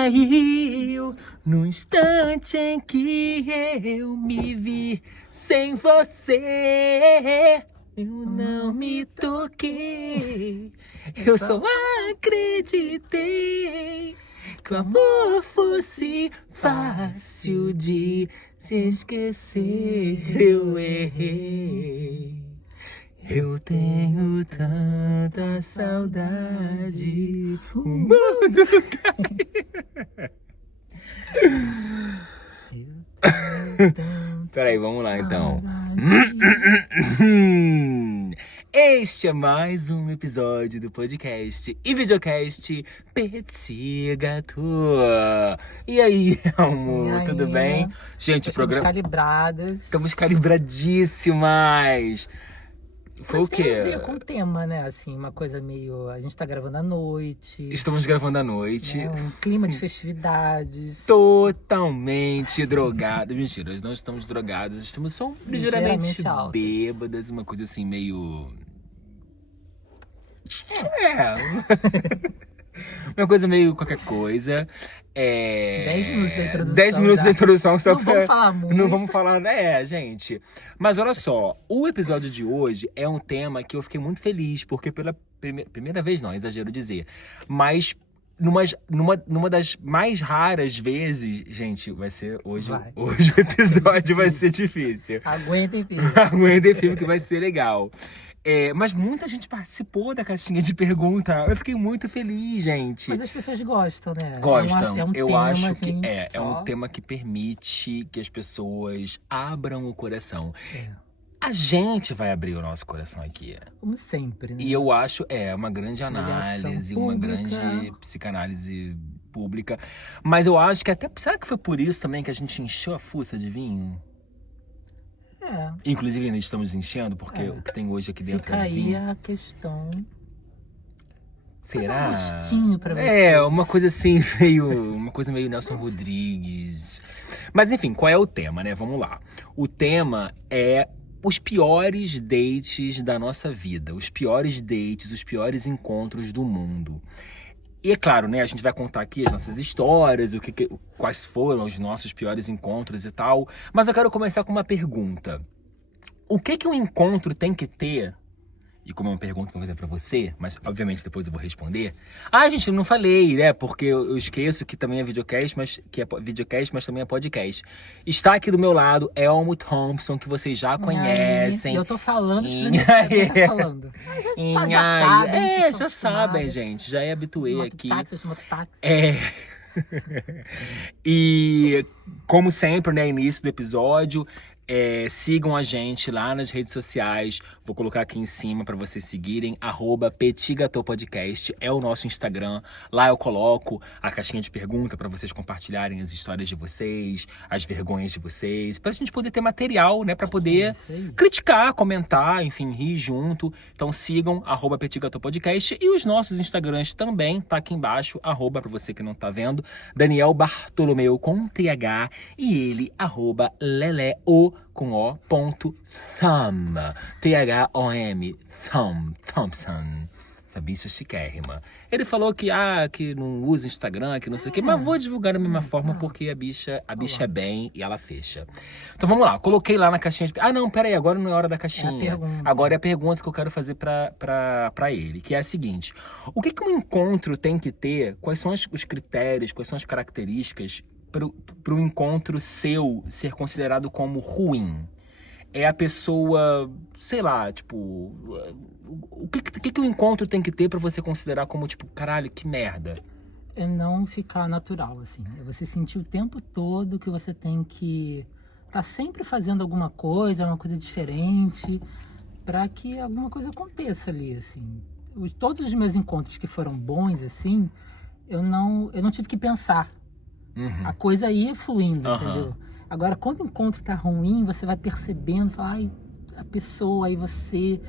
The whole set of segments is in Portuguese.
caiu no instante em que eu me vi sem você. Eu não me toquei, eu só acreditei que o amor fosse fácil de se esquecer. Eu errei. Eu tenho tanta saudade. O mundo Peraí, vamos lá então. Este é mais um episódio do podcast e videocast Petit Gâteau. E aí, amor, tudo bem? Gente, o programa... calibradas. Estamos calibradíssimas. Foi Mas o quê? tem a ver com o tema, né? Assim, uma coisa meio... A gente tá gravando à noite. Estamos gravando à noite. Né? Um clima de festividades. Totalmente drogados. Mentira, nós não estamos drogados. Estamos só ligeiramente altas. bêbadas. Uma coisa assim, meio... Uma coisa meio qualquer coisa. 10 minutos da introdução. 10 minutos da introdução só não vamos falar muito. Não vamos falar, gente. Mas olha só, o episódio de hoje é um tema que eu fiquei muito feliz, porque pela primeira vez, não, exagero dizer, mas numa das mais raras vezes, gente, vai ser hoje o episódio vai ser difícil. Aguentem firme. Aguentem firme que vai ser legal. Mas muita gente participou da caixinha de pergunta. Eu fiquei muito feliz, gente. Mas as pessoas gostam, né? Gostam. É um eu tema, acho gente, que é um tema que permite que as pessoas abram o coração. A gente vai abrir o nosso coração aqui. Como sempre, né? E eu acho, uma grande análise, uma pública. grande psicanálise pública. Mas eu acho que até... Será que foi por isso também que a gente encheu a fuça de vinho? Inclusive ainda estamos enchendo, porque o que tem hoje aqui dentro Fica é vinho. aí a questão. Será? Um gostinho pra vocês. Uma coisa assim, uma coisa meio Nelson Rodrigues. Mas enfim, qual é o tema, né? Vamos lá. O tema é os piores dates da nossa vida. Os piores dates, os piores encontros do mundo. E é claro, né, a gente vai contar aqui as nossas histórias, quais foram os nossos piores encontros e tal. Mas eu quero começar com uma pergunta. O que um encontro tem que ter? E como é uma pergunta que eu vou fazer pra você, mas obviamente depois eu vou responder. Gente, eu não falei, né? Porque eu esqueço que também é videocast, mas também é podcast. Está aqui do meu lado Elmo Thompson, que vocês já conhecem. Eu tô falando, as pessoas não sabem quem tá falando. Já sabem, gente. Já habituei aqui. E como sempre, né? Início do episódio. Sigam a gente lá nas redes sociais. Vou colocar aqui em cima para vocês seguirem. @Petit Gâteau Podcast é o nosso Instagram. Lá eu coloco a caixinha de pergunta para vocês compartilharem as histórias de vocês, as vergonhas de vocês, pra gente poder ter material, né? Pra poder criticar, comentar, enfim, rir junto. Então sigam @Petit Gâteau Podcast. E os nossos Instagrams também, tá aqui embaixo. Pra você que não tá vendo, Daniel Bartolomeu com TH e ele @Leleo com O, ponto, Thumb, THOM, Thumb, Thompson. Essa bicha chiquérrima. Ele falou que não usa Instagram, que não sei o quê, mas vou divulgar da mesma forma porque a bicha é bem e ela fecha. Então vamos lá, coloquei lá na caixinha de... peraí, agora não é hora da caixinha. Agora é a pergunta que eu quero fazer pra ele, que é a seguinte. O que um encontro tem que ter? Quais são os critérios, quais são as características para o encontro seu ser considerado como ruim? É a pessoa, sei lá, tipo... O que o encontro tem que ter para você considerar como, tipo, caralho, que merda? É não ficar natural, assim. É você sentir o tempo todo que você tem que tá sempre fazendo alguma coisa, uma coisa diferente, para que alguma coisa aconteça ali, assim. Todos os meus encontros que foram bons, assim, eu não tive que pensar. A coisa ia fluindo, entendeu? Agora, quando o encontro tá ruim, você vai percebendo, fala, a pessoa, aí você...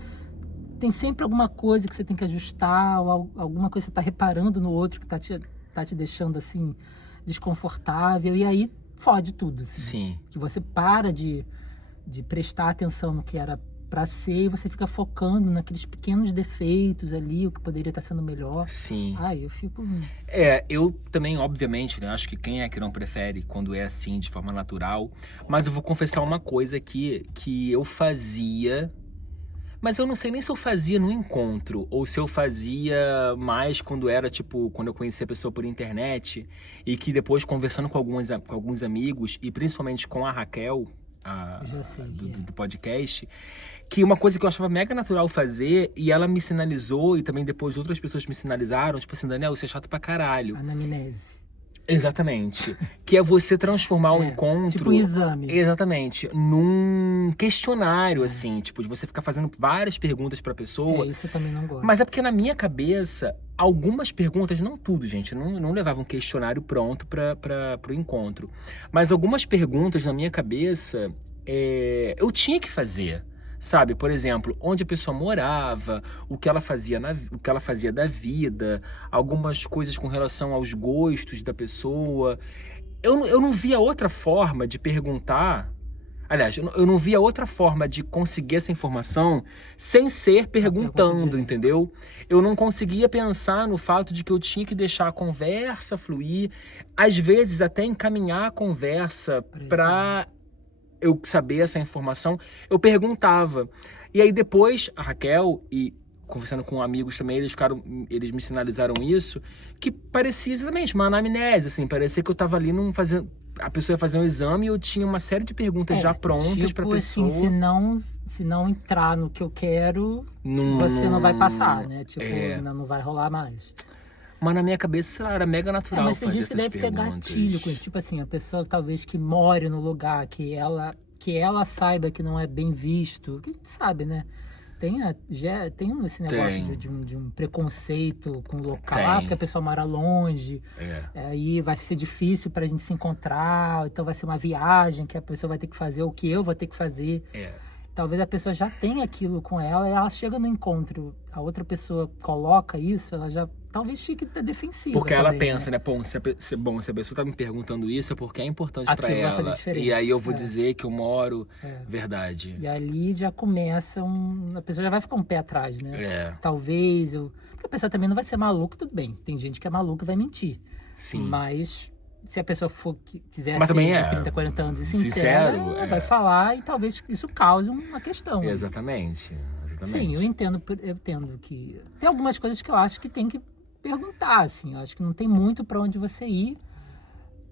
Tem sempre alguma coisa que você tem que ajustar, ou alguma coisa que você tá reparando no outro que tá te deixando, assim, desconfortável. E aí, fode tudo, assim. Sim. Que você para de prestar atenção no que era pra ser, e você fica focando naqueles pequenos defeitos ali, o que poderia estar sendo melhor. Sim. Ai, eu fico... Eu também, obviamente, né? Acho que quem é que não prefere quando é assim, de forma natural. Mas eu vou confessar uma coisa aqui, que eu fazia... Mas eu não sei nem se eu fazia no encontro, ou se eu fazia mais quando era, tipo, quando eu conhecia a pessoa por internet, e que depois, conversando com alguns amigos, e principalmente com a Raquel, Eu já sei do podcast, que uma coisa que eu achava mega natural fazer, e ela me sinalizou, e também depois outras pessoas me sinalizaram, tipo assim, Daniel, você é chato pra caralho. Anamnese. Exatamente. Que é você transformar o encontro... Tipo um exame. Exatamente. Num questionário, assim. Tipo, de você ficar fazendo várias perguntas pra pessoa. Isso eu também não gosto. Mas é porque na minha cabeça, algumas perguntas, não tudo, gente, não levava um questionário pronto pro encontro. Mas algumas perguntas na minha cabeça, eu tinha que fazer. Sabe, por exemplo, onde a pessoa morava, o que ela fazia da vida, algumas coisas com relação aos gostos da pessoa. Eu não via outra forma de perguntar. Aliás, eu não via outra forma de conseguir essa informação sem ser perguntando, entendeu? Eu não conseguia pensar no fato de que eu tinha que deixar a conversa fluir, às vezes até encaminhar a conversa para eu saber essa informação. Eu perguntava. E aí depois, a Raquel, e conversando com amigos também, eles me sinalizaram isso, que parecia exatamente uma anamnese, assim, parecia que eu tava ali a pessoa ia fazer um exame e eu tinha uma série de perguntas já prontas pra pessoa. Assim, se não entrar no que eu quero, você não vai passar, né? Tipo, não vai rolar mais. Mas na minha cabeça, sei lá, era mega natural mas tem fazer gente que essas deve ter perguntas. gatilho com isso. Tipo assim, a pessoa talvez que more no lugar, que ela saiba que não é bem visto. Que a gente sabe, né? Tem esse negócio de um preconceito com o local, porque a pessoa mora longe, aí vai ser difícil pra gente se encontrar, então vai ser uma viagem que a pessoa vai ter que fazer, ou que eu vou ter que fazer. Talvez a pessoa já tenha aquilo com ela, e ela chega no encontro, a outra pessoa coloca isso, ela já talvez fique defensiva. Porque também, ela pensa, né? Bom, se a pessoa tá me perguntando isso, é porque é importante pra Aquilo vai fazer ela. diferença. E aí eu vou dizer que eu moro, verdade. E ali já começa a pessoa já vai ficar um pé atrás, né? Talvez porque a pessoa também não vai ser maluca, tudo bem. Tem gente que é maluca e vai mentir. Sim. Mas se a pessoa quiser Mas ser também de 30, 40 anos e sincera, ela vai falar e talvez isso cause uma questão. Exatamente. Sim, eu entendo que tem algumas coisas que eu acho que tem que perguntar, assim. Eu acho que não tem muito para onde você ir.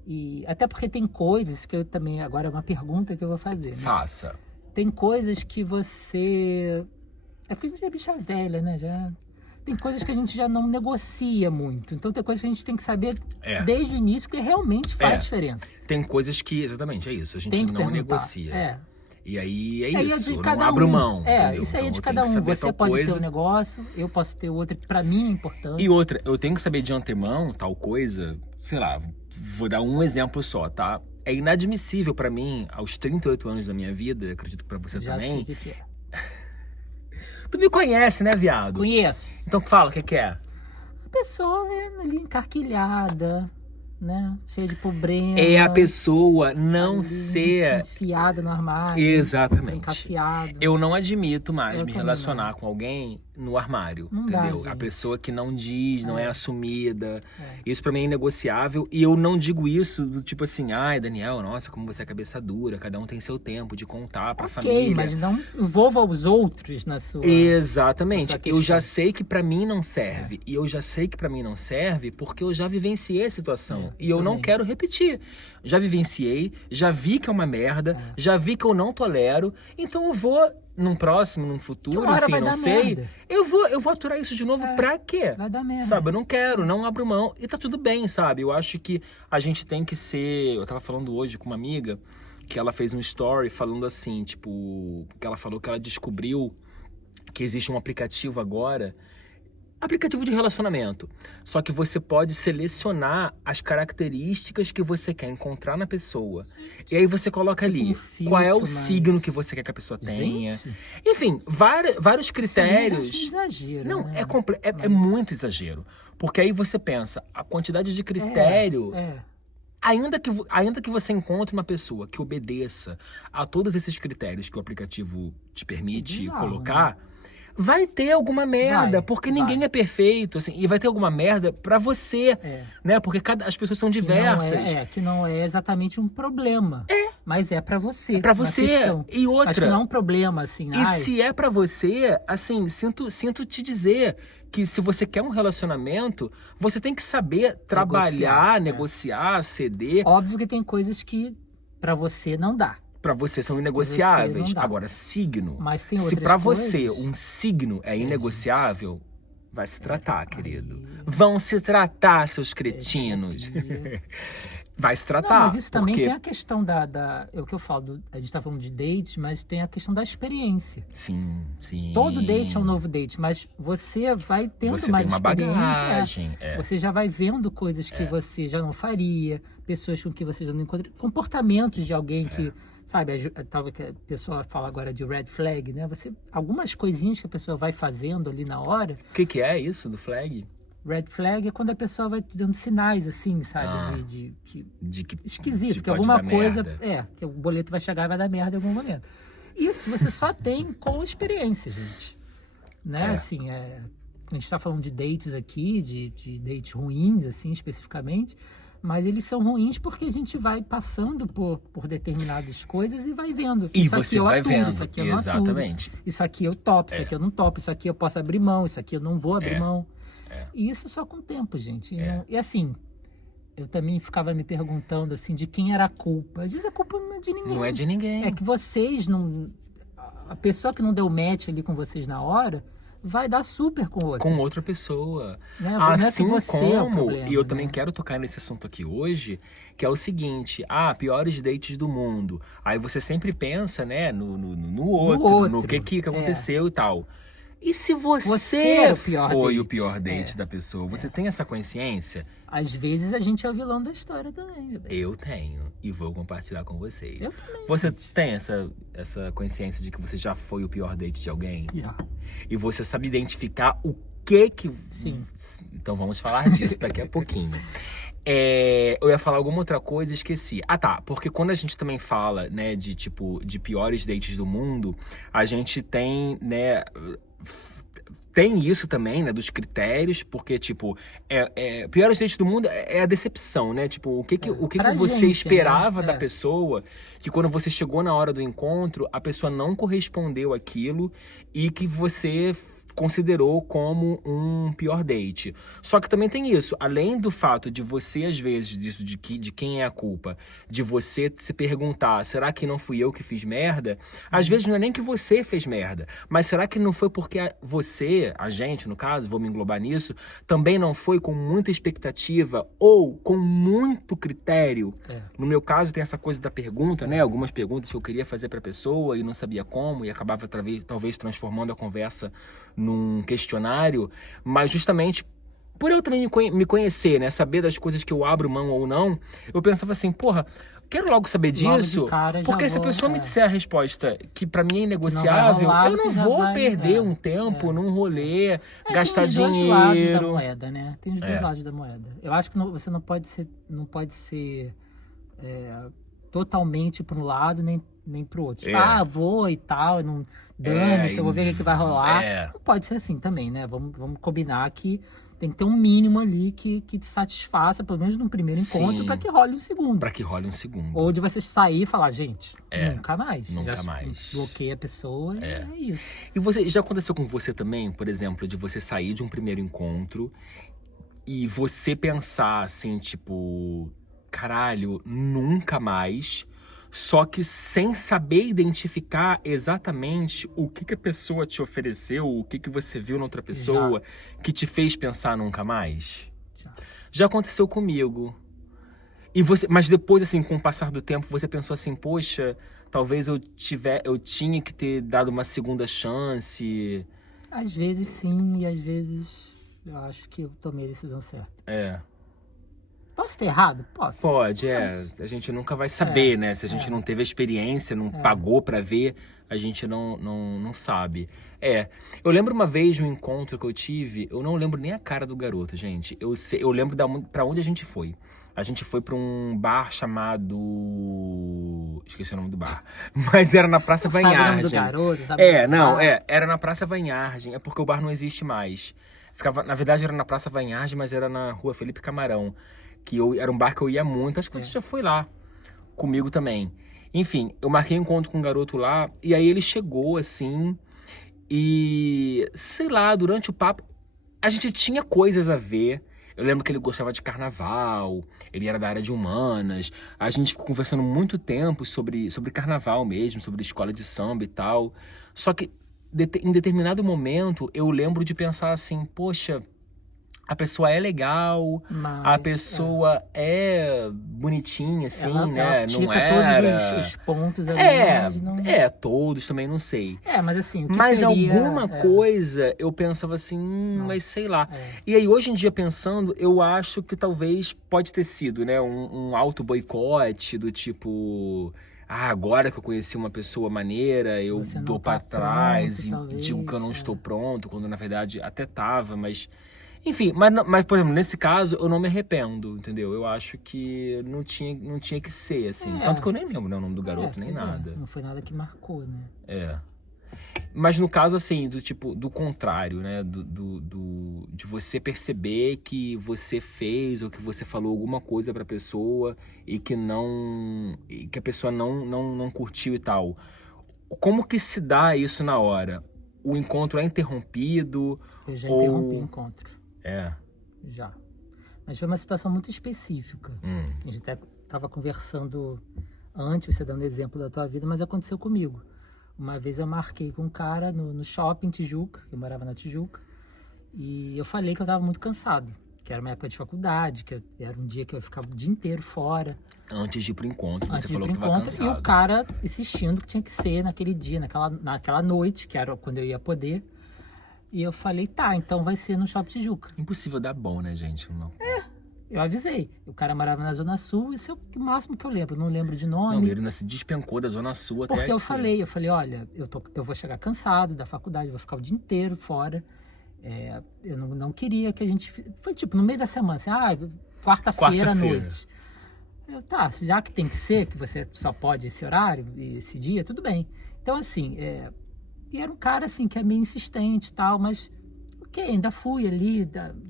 E até porque tem coisas que eu também... Agora é uma pergunta que eu vou fazer. Né? Faça. Tem coisas que você... É porque a gente é bicha velha, né? Tem coisas que a gente já não negocia muito. Então tem coisas que a gente tem que saber desde o início, que realmente faz diferença. Tem coisas que... Exatamente, é isso. A gente não negocia. E aí isso, de não abro mão. Isso aí é de cada um. Você pode ter um negócio, eu posso ter outro, que pra mim é importante. E outra, eu tenho que saber de antemão tal coisa, sei lá, vou dar um exemplo só, tá? É inadmissível pra mim, aos 38 anos da minha vida, acredito pra você também. Já sei o que é. Tu me conhece, né, viado? Conheço. Então fala, o que é? A pessoa, né, ali encarquilhada, né? Cheia de problema. É a pessoa não ser... enfiada no armário. Exatamente. Encafiada. Eu não admito mais me relacionar com alguém no armário, não entendeu? Dá, a pessoa que não diz, não é assumida. Isso pra mim é inegociável. E eu não digo isso do tipo assim, ai, Daniel, nossa, como você é cabeça dura, cada um tem seu tempo de contar pra família. Mas não envolva os outros na sua... Exatamente. Eu já sei que pra mim não serve. E eu já sei que pra mim não serve porque eu já vivenciei a situação. E eu não quero repetir. Já vivenciei, já vi que é uma merda, já vi que eu não tolero, então eu vou... num futuro, enfim, não sei. Eu vou aturar isso de novo pra quê? Vai dar merda. Sabe, eu não quero, não abro mão. E tá tudo bem, sabe? Eu acho que a gente tem que ser... Eu tava falando hoje com uma amiga que ela fez um story falando assim, tipo... Que ela falou que ela descobriu que existe um aplicativo agora... Aplicativo de relacionamento. Só que você pode selecionar as características que você quer encontrar na pessoa. E aí você coloca ali qual é o signo que você quer que a pessoa tenha. Gente. Enfim, vários critérios. Sim, exagero, não, né? é muito exagero. Porque aí você pensa, a quantidade de critério Ainda que você encontre uma pessoa que obedeça a todos esses critérios que o aplicativo te permite Bizarro, colocar, vai ter alguma merda, porque ninguém vai. é perfeito, assim, e vai ter alguma merda pra você, né? Porque as pessoas são diversas. Que não é exatamente um problema. Mas é pra você. É pra uma você. questão. E outra. Acho que não é um problema, assim. E se é pra você, assim, sinto te dizer que se você quer um relacionamento, você tem que saber trabalhar, negociar, ceder. Óbvio que tem coisas que pra você não dá. Pra você são você inegociáveis. não dá. Agora, signo. Mas tem Se outras pra você coisas. um signo é inegociável, vai se tratar, querido. Vão se tratar, seus cretinos. Vai se tratar. Não, mas isso também porque... tem a questão é o que eu falo, a gente tá falando de date, mas tem a questão da experiência. Sim, sim. Todo date é um novo date, mas você vai tendo Você mais tem uma experiência. bagagem. Você já vai vendo coisas que você já não faria, pessoas com que você já não encontra, comportamentos de alguém que, sabe, talvez que a pessoa fala agora de red flag, né? Algumas coisinhas que a pessoa vai fazendo ali na hora. O que é isso do flag? Red flag é quando a pessoa vai te dando sinais, assim, sabe? Esquisito, que alguma coisa. Que o boleto vai chegar e vai dar merda em algum momento. Isso você só tem com experiência, gente. Né? Assim, a gente tá falando de dates aqui, de dates ruins, assim, especificamente. Mas eles são ruins porque a gente vai passando por determinadas coisas e vai vendo. E Isso você aqui eu vai aturo, vendo. isso aqui eu não Exatamente. aturo. Isso aqui eu topo, isso aqui eu não topo. Isso aqui eu posso abrir mão, isso aqui eu não vou abrir mão. E isso só com o tempo, gente. E assim, eu também ficava me perguntando assim, de quem era a culpa. Às vezes a culpa não é de ninguém. Não é de ninguém. É que vocês não... A pessoa que não deu match ali com vocês na hora vai dar super com outra. Com outra pessoa. Né? Assim não é que você como, é o problema, e eu né? também quero tocar nesse assunto aqui hoje, que é o seguinte, piores dates do mundo. Aí você sempre pensa, né, no outro, no que aconteceu e tal. E se você foi o pior date da pessoa? Você tem essa consciência? Às vezes a gente é o vilão da história também, bebê. Eu tenho, e vou compartilhar com vocês. Eu também. Você tem essa consciência de que você já foi o pior date de alguém? Já. E você sabe identificar o que... Sim. Então vamos falar disso daqui a pouquinho. Eu ia falar alguma outra coisa e esqueci. Porque quando a gente também fala, né, de piores dates do mundo, a gente tem, né... Tem isso também, né, dos critérios, porque, piores dates do mundo é a decepção, né? O que você esperava da pessoa, que quando você chegou na hora do encontro, a pessoa não correspondeu àquilo e que você considerou como um pior date. Só que também tem isso, além do fato de você, às vezes, disso de quem é a culpa, de você se perguntar, será que não fui eu que fiz merda? Às vezes não é nem que você fez merda, mas será que não foi porque você, a gente, no caso, vou me englobar nisso, também não foi com muita expectativa ou com muito critério? No meu caso, tem essa coisa da pergunta, né? Algumas perguntas que eu queria fazer pra pessoa e não sabia como, e acabava talvez transformando a conversa num questionário, mas justamente por eu também me conhecer, né, saber das coisas que eu abro mão ou não, eu pensava assim, quero logo saber disso, porque se a pessoa me disser a resposta que pra mim é inegociável, eu não vou perder um tempo num rolê, gastar dinheiro. Tem os dois lados da moeda, né? Tem os dois lados da moeda. Eu acho que você não pode ser totalmente para um lado nem pro outro. Vou e tal, não dane-se, eu vou ver o que vai rolar. Não pode ser assim também, né? Vamos combinar que tem que ter um mínimo ali que te satisfaça, pelo menos no primeiro encontro, para que role um segundo. Para que role um segundo. Ou de você sair e falar, gente, nunca mais. Nunca mais. Bloqueia a pessoa e é isso. E já aconteceu com você também, por exemplo, de você sair de um primeiro encontro e você pensar assim, caralho, nunca mais, só que sem saber identificar exatamente o que a pessoa te ofereceu, o que você viu na outra pessoa, que te fez pensar nunca mais? Já aconteceu comigo. Mas depois, assim, com o passar do tempo, você pensou assim, poxa, talvez eu tinha que ter dado uma segunda chance. Às vezes sim, e às vezes eu acho que eu tomei a decisão certa. Posso ter errado? Posso. Pode, A gente nunca vai saber, né? Se a gente não teve a experiência, não pagou pra ver, a gente não sabe. Eu lembro uma vez de um encontro que eu tive, eu não lembro nem a cara do garoto, gente. Eu lembro pra onde a gente foi. A gente foi pra um bar chamado... Esqueci o nome do bar. Mas era na Praça Sabe o nome do Vanhargem. garoto? Sabe o nome do bar? Era na Praça Vanhargem. É porque o bar não existe mais. Na verdade, era na Praça Vanhargem, mas era na Rua Felipe Camarão. Era um bar que eu ia muito. Acho que você já foi lá comigo também. Enfim, eu marquei um encontro com um garoto lá. E aí ele chegou, assim... E, sei lá, durante o papo, a gente tinha coisas a ver. Eu lembro que ele gostava de carnaval, ele era da área de humanas. A gente ficou conversando muito tempo sobre carnaval mesmo, sobre escola de samba e tal. Só que em determinado momento eu lembro de pensar assim, poxa, a pessoa é legal, a Mas, pessoa é bonitinha, assim, ela né? Não tica era... todos os pontos ali, mas não... todos também, não sei. mas assim, o que Mas seria... alguma coisa eu pensava assim, mas sei lá. E aí, hoje em dia, pensando, eu acho que talvez pode ter sido, né, um auto-boicote do tipo... agora que eu conheci uma pessoa maneira, eu Você não dou tá pra trás pronto, e talvez, digo que eu não estou pronto, quando na verdade até tava, mas... Enfim, mas, por exemplo, nesse caso, eu não me arrependo, entendeu? Eu acho que não tinha que ser, assim. Tanto que eu nem lembro, né, o nome do garoto, nem pois nada. Não foi nada que marcou, né? Mas no caso, assim, do contrário, né? De você perceber que você fez ou que você falou alguma coisa pra pessoa e que a pessoa não curtiu e tal. Como que se dá isso na hora? O encontro é interrompido? Eu já interrompi o encontro. É. Já. Mas foi uma situação muito específica. A gente até estava conversando antes, você dando exemplo da tua vida, mas aconteceu comigo. Uma vez eu marquei com um cara no shopping em Tijuca, eu morava na Tijuca, e eu falei que eu estava muito cansado, que era uma época de faculdade, era um dia que eu ficava o dia inteiro fora. Antes de ir pro encontro, você falou que encontro, estava cansado. E o cara insistindo que tinha que ser naquele dia, naquela noite, que era quando eu ia poder. E eu falei, tá, então vai ser no Shopping Tijuca. Impossível dar bom, né, gente? Eu avisei. O cara morava na Zona Sul, isso é o máximo que eu lembro. Não lembro de nome. Não, ele se despencou da Zona Sul até Porque aqui. eu falei, olha, eu vou chegar cansado da faculdade, vou ficar o dia inteiro fora. Eu não queria que a gente... Foi tipo, no meio da semana, assim, quarta-feira à noite. Tá, já que tem que ser, que você só pode esse horário e esse dia, tudo bem. Então, assim, e era um cara, assim, que é meio insistente e tal, mas, ok, ainda fui ali,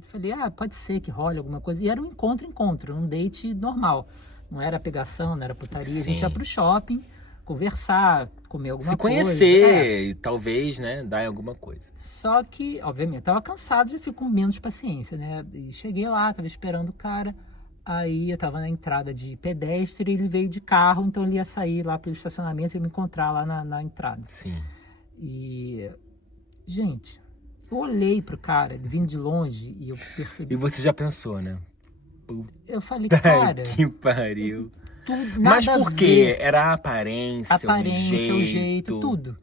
falei, pode ser que role alguma coisa. E era um encontro, um date normal. Não era pegação, não era putaria. Sim. A gente ia pro shopping, conversar, comer alguma coisa. Se conhecer e talvez, né, dar em alguma coisa. Só que, obviamente, eu tava cansado, já fico com menos paciência, né? E cheguei lá, tava esperando o cara. Aí eu tava na entrada de pedestre, ele veio de carro, então ele ia sair lá pelo estacionamento e me encontrar lá na entrada. Sim. E, gente, eu olhei pro cara, ele vindo de longe, e eu percebi... E você já pensou, né? Eu falei, cara... Que pariu. Nada mas por a quê? ver. Era a aparência, o jeito, tudo.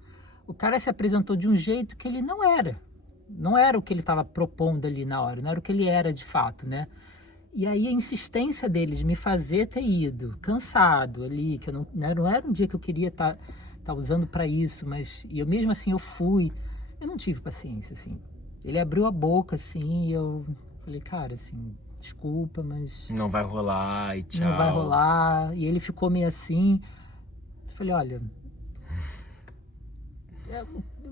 O cara se apresentou de um jeito que ele não era. Não era o que ele estava propondo ali na hora, não era o que ele era de fato, né? E aí a insistência dele de me fazer ter ido, cansado ali, que eu não era um dia que eu queria tá usando para isso, mas eu mesmo assim eu fui. Eu não tive paciência, assim. Ele abriu a boca, assim, e eu falei, cara, assim, desculpa, mas... Não vai rolar e tchau. Não vai rolar. E ele ficou meio assim. Eu falei, olha...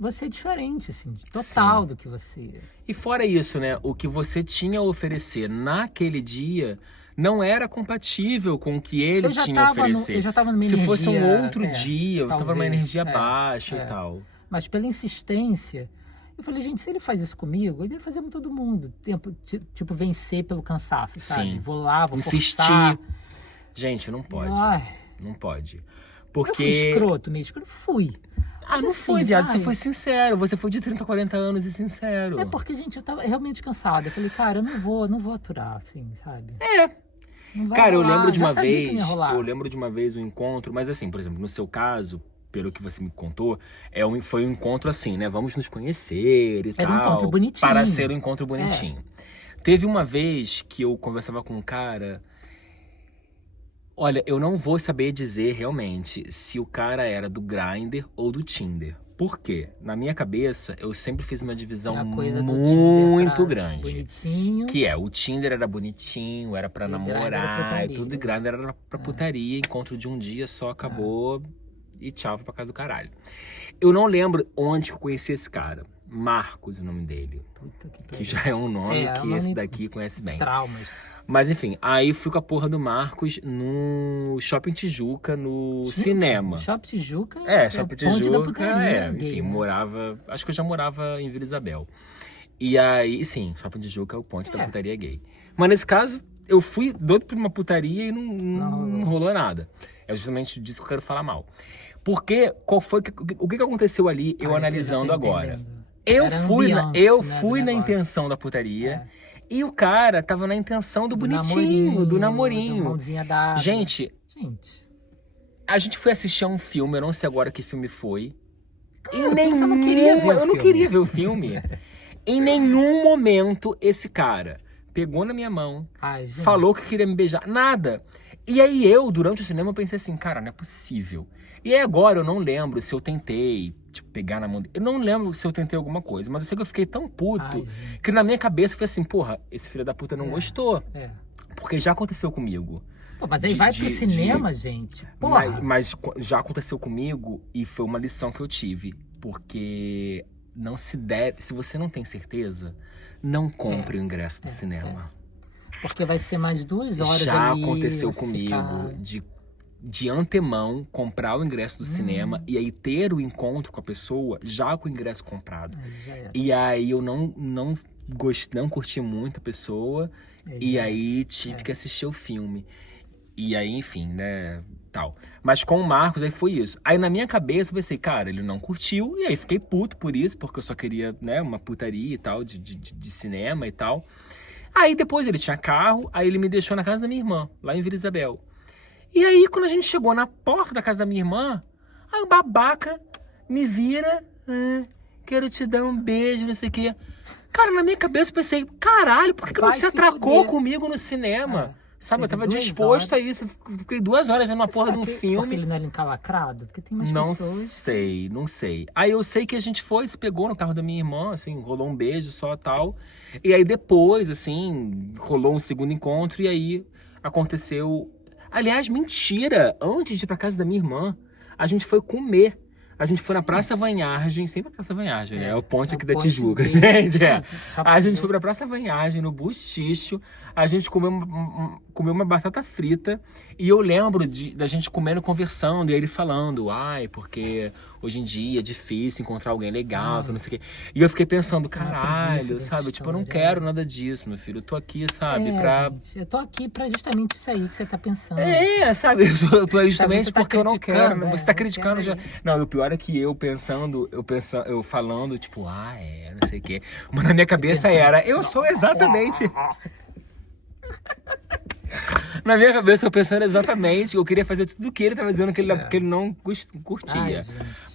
Você é diferente, assim, total Sim. do que você... E fora isso, né? O que você tinha a oferecer naquele dia não era compatível com o que ele tinha a oferecer. Eu já tava numa Se energia... fosse um outro dia, eu tava talvez, numa energia baixa e tal. Mas pela insistência... Eu falei, gente, se ele faz isso comigo, ele deve fazer com todo mundo. Tipo, vencer pelo cansaço, sabe? Sim. Vou lá, vou insistir. forçar. Gente, não pode. Não pode. Porque... Eu fui escroto mesmo, eu fui. Não assim, foi, viado. Você foi sincero. Você foi de 30, 40 anos e sincero. É porque, gente, eu tava realmente cansada. Eu falei, cara, eu não vou aturar, assim, sabe? Cara, rolar. eu lembro de Já uma sabia que vez... não ia rolar. Eu lembro de uma vez um encontro... Mas assim, por exemplo, no seu caso... Pelo que você me contou, foi um encontro assim, né? Vamos nos conhecer e tal. Era um encontro bonitinho. Para ser um encontro bonitinho. Teve uma vez que eu conversava com um cara... Olha, eu não vou saber dizer realmente se o cara era do Grindr ou do Tinder. Por quê? Na minha cabeça, eu sempre fiz uma divisão É a coisa do muito Tinder pra grande. bonitinho. Que é, o Tinder era bonitinho, era pra E Grindr era namorar, putaria. e tudo, e Grindr era pra putaria, encontro de um dia só, acabou, e tchau, foi pra casa do caralho. Eu não lembro onde que eu conheci esse cara. Marcos, o nome dele. Puta que Que pariu. já é um nome É, é um que nome esse daqui conhece bem. Traumas. Mas enfim, aí fui com a porra do Marcos no Shopping Tijuca, no Gente, cinema. Shopping Tijuca Shopping o ponte da Tijuca, putaria gay, enfim, né? morava... Acho que eu já morava em Vila Isabel. E aí, sim, Shopping Tijuca é o ponte da putaria gay. Mas nesse caso, eu fui doido por uma putaria e não rolou nada. É justamente disso que eu quero falar mal. Porque, o que aconteceu ali, eu analisando já tô agora? entendendo. Eu Era fui, ambiance, né, fui do na negócio. intenção da putaria e o cara tava na intenção do bonitinho, do namorinho. Do mãozinha dada. Gente, a gente foi assistir a um filme, eu não sei agora que filme foi. Cara, por que você não queria ver o Eu não filme? queria ver o filme. Em nenhum momento esse cara pegou na minha mão, Ai, gente. falou que queria me beijar, nada. E aí eu, durante o cinema, eu pensei assim, cara, não é possível. E aí agora eu não lembro se eu tentei, tipo, pegar na mão dele. Eu não lembro se eu tentei alguma coisa, mas eu sei que eu fiquei tão puto que na minha cabeça foi assim, porra, esse filho da puta não gostou. Porque já aconteceu comigo. Pô, mas aí vai pro cinema, gente. Porra. Mas já aconteceu comigo e foi uma lição que eu tive. Porque não se deve... Se você não tem certeza, não compre o ingresso do cinema. Porque vai ser mais 2 horas já ali. aconteceu comigo de antemão comprar o ingresso do cinema e aí ter o encontro com a pessoa já com o ingresso comprado. E aí eu não curti muito a pessoa e aí tive que assistir o filme. E aí, enfim, né, tal. Mas com o Marcos, aí foi isso. Aí na minha cabeça eu pensei, cara, ele não curtiu. E aí fiquei puto por isso, porque eu só queria, né, uma putaria e tal, de cinema e tal. Aí depois ele tinha carro, aí ele me deixou na casa da minha irmã, lá em Vila Isabel. E aí, quando a gente chegou na porta da casa da minha irmã, aí o babaca me vira, quero te dar um beijo, não sei o quê. Cara, na minha cabeça eu pensei, caralho, por que você atracou comigo no cinema? Sabe, eu tava disposto a isso. Fiquei 2 horas vendo uma porra de um filme. Porque ele não era encalacrado? Porque tem umas pessoas... Não sei. Aí eu sei que a gente foi, se pegou no carro da minha irmã, assim, rolou um beijo só e tal. E aí depois, assim, rolou um segundo encontro e aí aconteceu... Aliás, mentira! Antes de ir pra casa da minha irmã, a gente foi comer. A gente foi na Praça Vanhagem, sempre a Praça Vanhagem, né? É o ponte aqui da Tijuca, gente. A gente foi pra Praça Vanhagem, no Buchicho. A gente comeu uma batata frita. E eu lembro da gente comendo, conversando. E ele falando, porque hoje em dia é difícil encontrar alguém legal, que não sei o quê. E eu fiquei pensando, caralho, sabe? Tipo, eu não quero nada disso, meu filho. Eu tô aqui, sabe? Gente, eu tô aqui pra justamente isso aí que você tá pensando. Sabe? Eu tô aí justamente tá porque eu não quero. Você tá não criticando quero já. Não, o pior é que eu falando, tipo, não sei o quê. Mas na minha cabeça eu sou exatamente... Na minha cabeça eu pensando exatamente, eu queria fazer tudo o que ele tava dizendo que ele não curtia.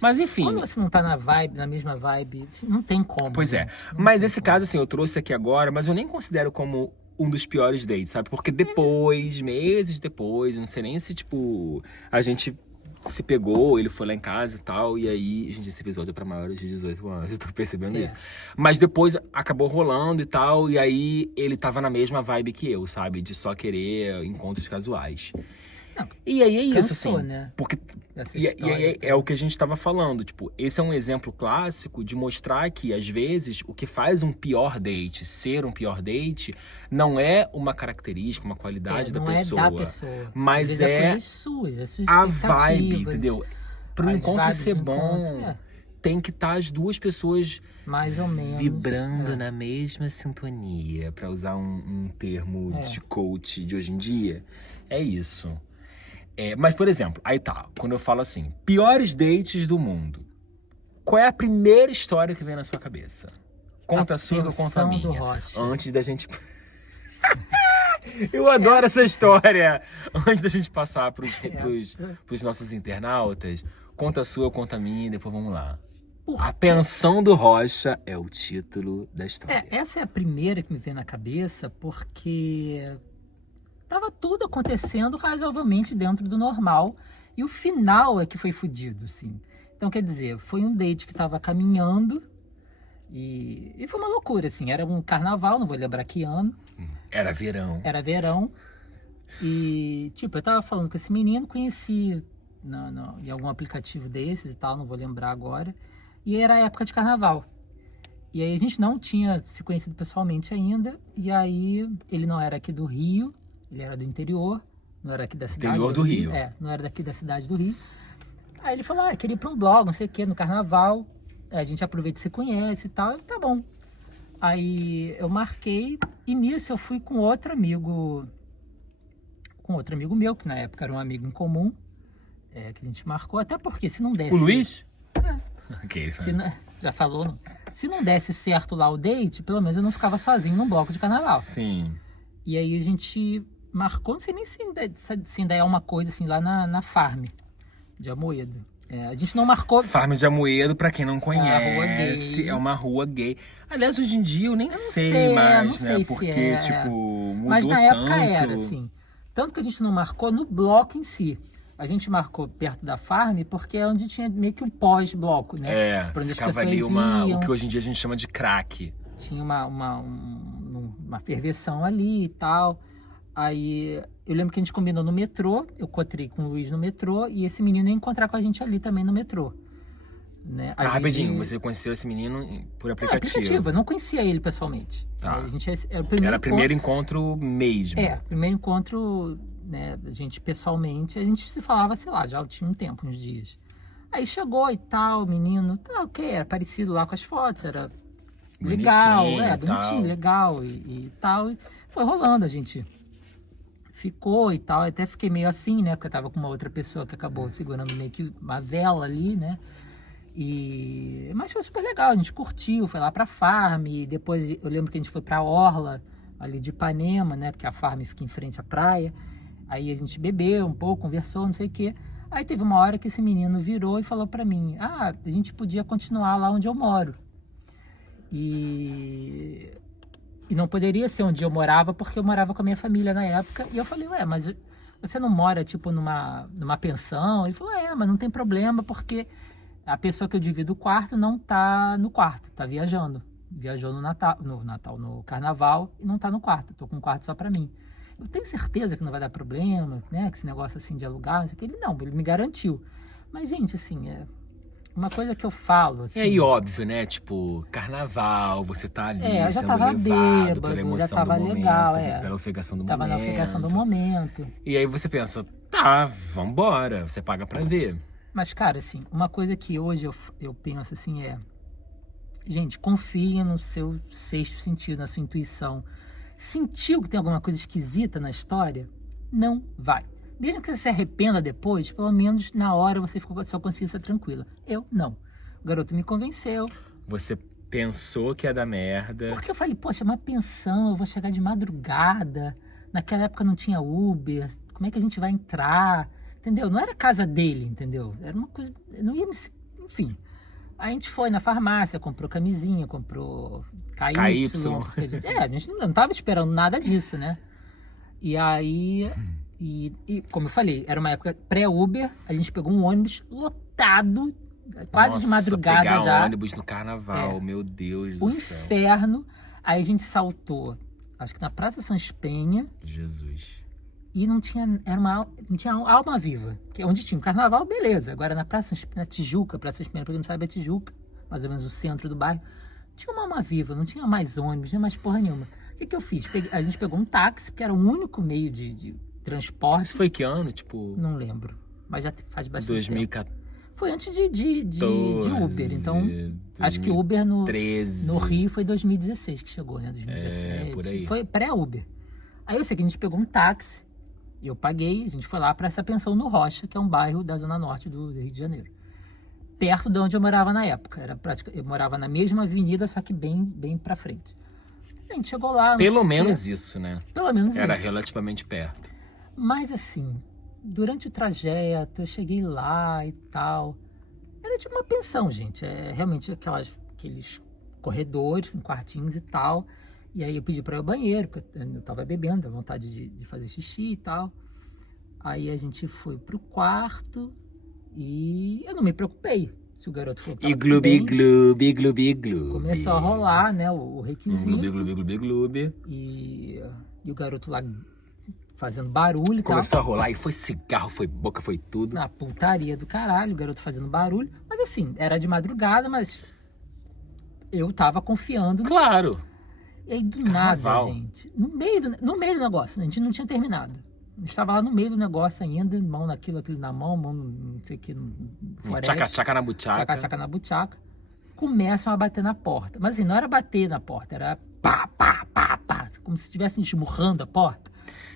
Mas enfim. Quando você não tá na mesma vibe, não tem como. Pois é. Mas esse caso, assim, eu trouxe aqui agora, mas eu nem considero como um dos piores dates, sabe? Porque depois, meses depois, eu não sei nem se, tipo, a gente se pegou, ele foi lá em casa e tal, e aí, gente, esse episódio é pra maiores de 18 anos, eu tô percebendo isso. Mas depois acabou rolando e tal, e aí ele tava na mesma vibe que eu, sabe? De só querer encontros casuais. E aí é isso, Cansou, assim. né? Porque e aí é o que a gente tava falando, tipo, esse é um exemplo clássico de mostrar que, às vezes, o que faz um pior date ser um pior date não é uma característica, uma qualidade da pessoa. Não é da pessoa. Mas coisas suas a vibe, entendeu? Para um encontro ser bom, encontro, tem que estar as duas pessoas mais ou menos vibrando na mesma sintonia, para usar um termo de coach de hoje em dia. É isso. Mas, por exemplo, aí tá, quando eu falo assim, piores dates do mundo, qual é a primeira história que vem na sua cabeça? Conta a sua que eu conto a minha. Antes da gente... Eu adoro essa história! Antes da gente passar pros nossos internautas, conta a sua, eu conto a minha e depois vamos lá. A Pensão do Rocha é o título da história. Essa é a primeira que me vem na cabeça, porque... tava tudo acontecendo razoavelmente dentro do normal. E o final é que foi fudido, assim. Então, quer dizer, foi um date que tava caminhando e foi uma loucura, assim. Era um carnaval, não vou lembrar que ano. Era verão. Era verão. E, tipo, eu tava falando com esse menino, conheci em algum aplicativo desses e tal, não vou lembrar agora. E era a época de carnaval. E aí a gente não tinha se conhecido pessoalmente ainda. E aí ele não era aqui do Rio, ele era do interior, não era aqui da cidade. Interior do Rio. Não era daqui da cidade do Rio. Aí ele falou, queria ir pra um blog, não sei o que, no carnaval. A gente aproveita e se conhece e tal. Tá bom. Aí eu marquei e nisso eu fui com outro amigo meu, que na época era um amigo em comum, que a gente marcou, até porque se não desse... O Luiz? Okay, já falou, não? Se não desse certo lá o date, pelo menos eu não ficava sozinho num bloco de carnaval. Sim. E aí a gente marcou, não sei nem se ainda é uma coisa assim, lá na Farm de Amoedo. A gente não marcou... Farm de Amoedo, pra quem não conhece, é uma rua gay. Aliás, hoje em dia eu nem sei mais, não sei né? se Porque, tipo, mudou mas na época tanto. era, assim. Tanto que a gente não marcou no bloco em si. A gente marcou perto da Farm porque é onde tinha meio que um pós-bloco, né? Pra onde ficava ali o que hoje em dia a gente chama de crack. Tinha uma ferveção ali e tal. Aí eu lembro que a gente combinou no metrô, eu encontrei com o Luiz no metrô e esse menino ia encontrar com a gente ali também no metrô. Né? Rapidinho, você conheceu esse menino por aplicativo? Eu não conhecia ele pessoalmente. Tá. A gente era o primeiro encontro mesmo. Primeiro encontro, né, a gente pessoalmente, a gente se falava, sei lá, já tinha um tempo, uns dias. Aí chegou e tal, o menino, era parecido lá com as fotos, era legal, bonitinho, legal e tal. E foi rolando, a gente ficou e tal, até fiquei meio assim, né, porque eu tava com uma outra pessoa que acabou segurando meio que uma vela ali, né. Mas foi super legal, a gente curtiu, foi lá pra Farm, e depois eu lembro que a gente foi pra Orla, ali de Ipanema, né, porque a Farm fica em frente à praia. Aí a gente bebeu um pouco, conversou, não sei o quê. Aí teve uma hora que esse menino virou e falou pra mim, a gente podia continuar lá onde eu moro. E não poderia ser onde eu morava, porque eu morava com a minha família na época. E eu falei, mas você não mora, tipo, numa pensão? Ele falou, mas não tem problema, porque a pessoa que eu divido o quarto não tá no quarto, tá viajando. Viajou no carnaval e não tá no quarto. Tô com um quarto só pra mim. Eu tenho certeza que não vai dar problema, né? Que esse negócio assim de alugar, não sei o que. Ele me garantiu. Mas, gente, assim, uma coisa que eu falo, assim... E óbvio, né? Tipo, carnaval, você tá ali já sendo tava levado bêbado, pela emoção já tava do momento, legal, pela ofegação do tava momento. na ofegação do momento. E aí você pensa, tá, vambora, você paga pra ver. Mas, cara, assim, uma coisa que hoje eu penso, assim, gente, confia no seu sexto sentido, na sua intuição. Sentiu que tem alguma coisa esquisita na história? Não vai. Mesmo que você se arrependa depois, pelo menos na hora você ficou com a sua consciência tranquila. Eu, não. O garoto me convenceu. Você pensou que ia dar merda. Porque eu falei, poxa, uma pensão, eu vou chegar de madrugada. Naquela época não tinha Uber. Como é que a gente vai entrar? Entendeu? Não era a casa dele, entendeu? Era uma coisa... Eu não ia me... Enfim. Aí a gente foi na farmácia, comprou camisinha, comprou KY. Porque a gente não tava esperando nada disso, né? E aí... E como eu falei, era uma época pré-Uber, a gente pegou um ônibus lotado, quase de madrugada pegar já. ônibus no carnaval, meu Deus do céu. O inferno. Aí a gente saltou, acho que na Praça Sans Penha. Jesus. E não tinha alma viva. Que onde tinha o carnaval, beleza. Agora na Praça Sans Penha, na Tijuca, Praça Sans Penha, pra quem não sabe, é Tijuca, mais ou menos o centro do bairro. Tinha uma alma viva, não tinha mais ônibus, não tinha mais porra nenhuma. O que eu fiz? A gente pegou um táxi, que era o único meio de transporte. Isso foi que ano, tipo? Não lembro, mas já faz bastante 2014. tempo. Foi antes de Uber, então acho que Uber no Rio foi 2016 que chegou, né? 2017. Por aí. Foi pré-Uber. Aí eu sei que a gente pegou um táxi, eu paguei, a gente foi lá para essa pensão no Rocha, que é um bairro da zona norte do Rio de Janeiro. Perto de onde eu morava na época. Eu morava na mesma avenida, só que bem pra frente. A gente chegou lá... Pelo menos isso, né? Pelo menos isso. Era relativamente perto. Mas assim, durante o trajeto, eu cheguei lá e tal. Era tipo uma pensão, gente. Realmente aqueles corredores com quartinhos e tal. E aí eu pedi para ir ao banheiro, porque eu tava bebendo, a vontade de fazer xixi e tal. Aí a gente foi pro quarto e eu não me preocupei, Se o garoto falou que E tava tudo bem, gloob. começou a rolar, né, o requisito. Gloob. E o garoto lá fazendo barulho e tal. Começou a rolar e foi cigarro, foi boca, foi tudo. Na putaria do caralho, o garoto fazendo barulho. Mas assim, era de madrugada, mas eu tava confiando. Claro. E aí, do Carnaval. nada, gente, no meio do negócio, a gente não tinha terminado. A gente estava lá no meio do negócio ainda, mão naquilo, aquilo na mão não sei o que, no forete. Tchaca-tchaca na buchaca. Tchaca-tchaca na buchaca. Começam a bater na porta. Mas assim, não era bater na porta, era pá, pá, pá, pá. Como se estivessem esmurrando a porta.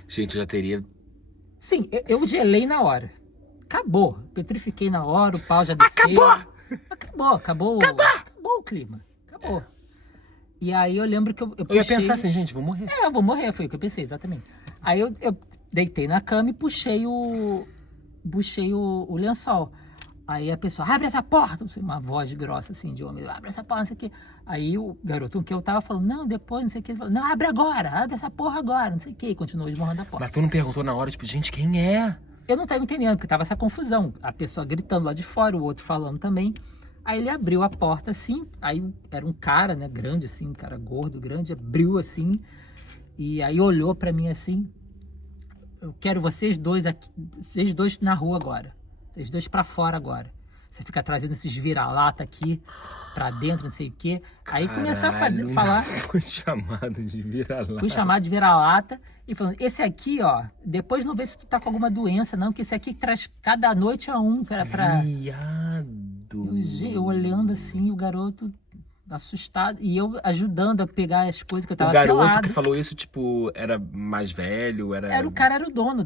Gente, eu já teria... Sim, eu gelei na hora. Acabou. Petrifiquei na hora, o pau já desceu. Acabou o clima. Acabou. E aí eu lembro que eu puxei... Eu ia pensar assim, gente, vou morrer. Eu vou morrer, foi o que eu pensei, exatamente. Aí eu deitei na cama e puxei o lençol. Aí a pessoa, abre essa porta, uma voz grossa assim de homem, abre essa porta, não sei o quê. Aí o garoto, o que eu tava falando, não, depois, não sei o quê, falou, não, abre agora, abre essa porra agora, não sei o quê, e continuou esmurrando a porta. Mas tu não perguntou na hora, tipo, gente, quem é? Eu não tava entendendo, porque tava essa confusão, a pessoa gritando lá de fora, o outro falando também. Aí ele abriu a porta assim, aí era um cara, né, grande assim, um cara gordo, grande, abriu assim, e aí olhou pra mim assim, eu quero vocês dois aqui, vocês dois na rua agora, vocês dois pra fora agora. Você fica trazendo esses vira-lata aqui pra dentro, não sei o quê. Aí começou a falar. Foi chamado de vira-lata. Fui chamado de vira-lata e falando, esse aqui, ó, depois não vê se tu tá com alguma doença, não, que esse aqui traz cada noite a um, cara, pra... Viado. Eu olhando assim, o garoto assustado, e eu ajudando a pegar as coisas que eu tava O garoto pelado. que falou isso, tipo, era mais velho, O cara era o dono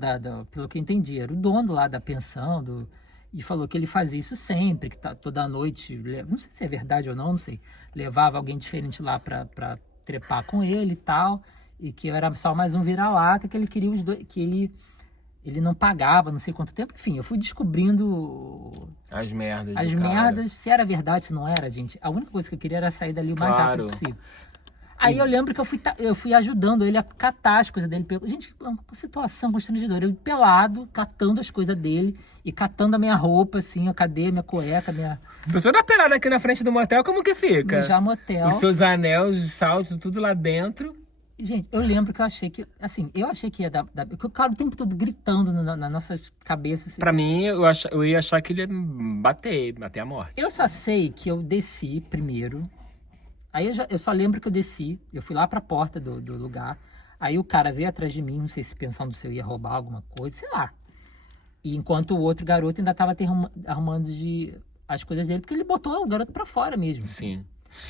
pelo que eu entendi, era o dono lá da pensão, e falou que ele fazia isso sempre, que toda noite, não sei se é verdade ou não sei, levava alguém diferente lá pra trepar com ele e tal, e que eu era só mais um vira-lata, que ele queria os dois, que ele não pagava, não sei quanto tempo, enfim, eu fui descobrindo as merdas. as merdas, se era verdade, se não era, gente. A única coisa que eu queria era sair dali o mais rápido possível. Aí eu lembro que eu fui ajudando ele a catar as coisas dele. Gente, uma situação constrangedora. Eu pelado, catando as coisas dele e catando a minha roupa, assim, cadê a minha cueca, minha... Tô toda pelada aqui na frente do motel, como que fica? Já motel. Os seus anéis de salto, tudo lá dentro. Gente, eu lembro que eu achei que, assim, ia dar... Porque o cara o tempo todo gritando nas nossas cabeças. Assim. Pra mim, eu ia achar que ele ia bater a morte. Eu só sei que eu desci primeiro. Aí eu só lembro que eu desci, eu fui lá pra porta do lugar, aí o cara veio atrás de mim, não sei se pensando se eu ia roubar alguma coisa, sei lá. E enquanto o outro garoto ainda tava arrumando as coisas dele, porque ele botou o garoto pra fora mesmo. Sim.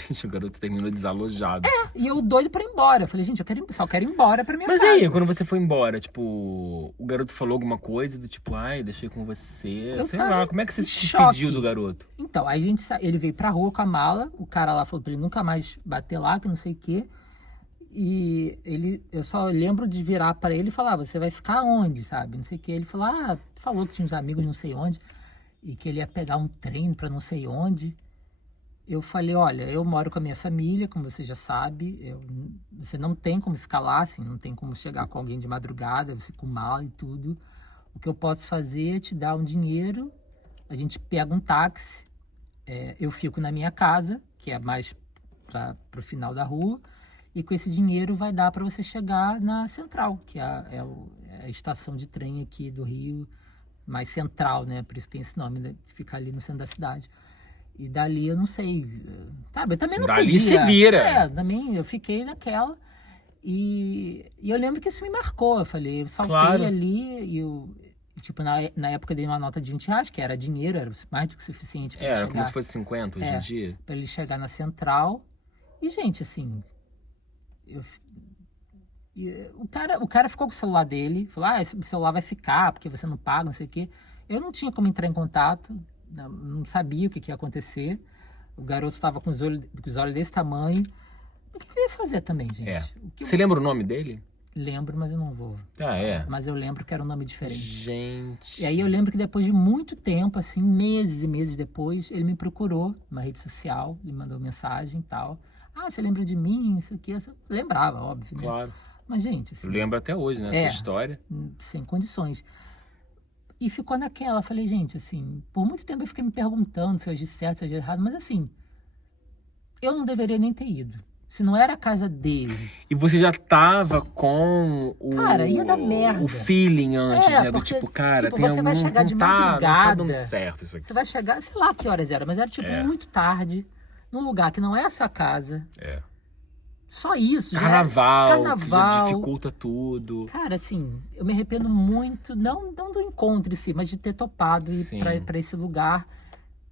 Gente, o garoto terminou desalojado. E eu doido pra ir embora. Eu falei, gente, só quero ir embora pra minha casa. Mas aí, quando você foi embora, tipo, o garoto falou alguma coisa do tipo, ai, deixei com você, sei lá, como é que você se despediu do garoto? Então, aí ele veio pra rua com a mala, o cara lá falou pra ele nunca mais bater lá, que não sei o quê. E eu só lembro de virar pra ele e falar, você vai ficar onde, sabe? Não sei o quê. Ele falou que tinha uns amigos não sei onde, e que ele ia pegar um trem pra não sei onde. Eu falei, olha, eu moro com a minha família, como você já sabe, você não tem como ficar lá, assim, não tem como chegar com alguém de madrugada, você com mala e tudo. O que eu posso fazer é te dar um dinheiro, a gente pega um táxi, eu fico na minha casa, que é mais para o final da rua, e com esse dinheiro vai dar para você chegar na Central, que é a estação de trem aqui do Rio, mais central, né? Por isso tem esse nome, né? Fica ali no centro da cidade. E dali eu não sei, sabe? Eu também não dali podia. Se vira. Também eu fiquei naquela. E eu lembro que isso me marcou. Eu falei, eu saltei Claro. ali e tipo, na época eu dei uma nota de R$20, que era dinheiro, era mais do que suficiente para ele chegar. Como se fosse 50 hoje em dia. Para ele chegar na Central. E, gente, assim, o cara ficou com o celular dele, falou, esse celular vai ficar, porque você não paga, não sei o quê. Eu não tinha como entrar em contato. Não sabia o que ia acontecer. O garoto estava com os olhos desse tamanho. O que eu ia fazer também, gente? Você lembra o nome dele? Lembro, mas eu não vou. Mas eu lembro que era um nome diferente. Gente. E aí eu lembro que depois de muito tempo, assim, meses e meses depois, ele me procurou numa rede social, ele mandou mensagem e tal. Você lembra de mim? Isso aqui. Eu lembrava, óbvio, né? Claro. Mas, gente, assim, Eu lembro até hoje, né? Essa história. Sem condições. E ficou naquela, falei, gente, assim, por muito tempo eu fiquei me perguntando se eu agi certo, se eu agi errado, mas assim, eu não deveria nem ter ido. Se não era a casa dele. E você já tava com Cara, ia dar merda. o feeling antes, né? Do porque, tipo, cara, tem você vai chegar de não tá madrugada. dando certo isso aqui. Você vai chegar, sei lá que horas era, mas era tipo muito tarde, num lugar que não é a sua casa. É. Só isso, Carnaval, já que já dificulta tudo. Cara, assim, eu me arrependo muito, não do encontro em si, mas de ter topado ir pra esse lugar.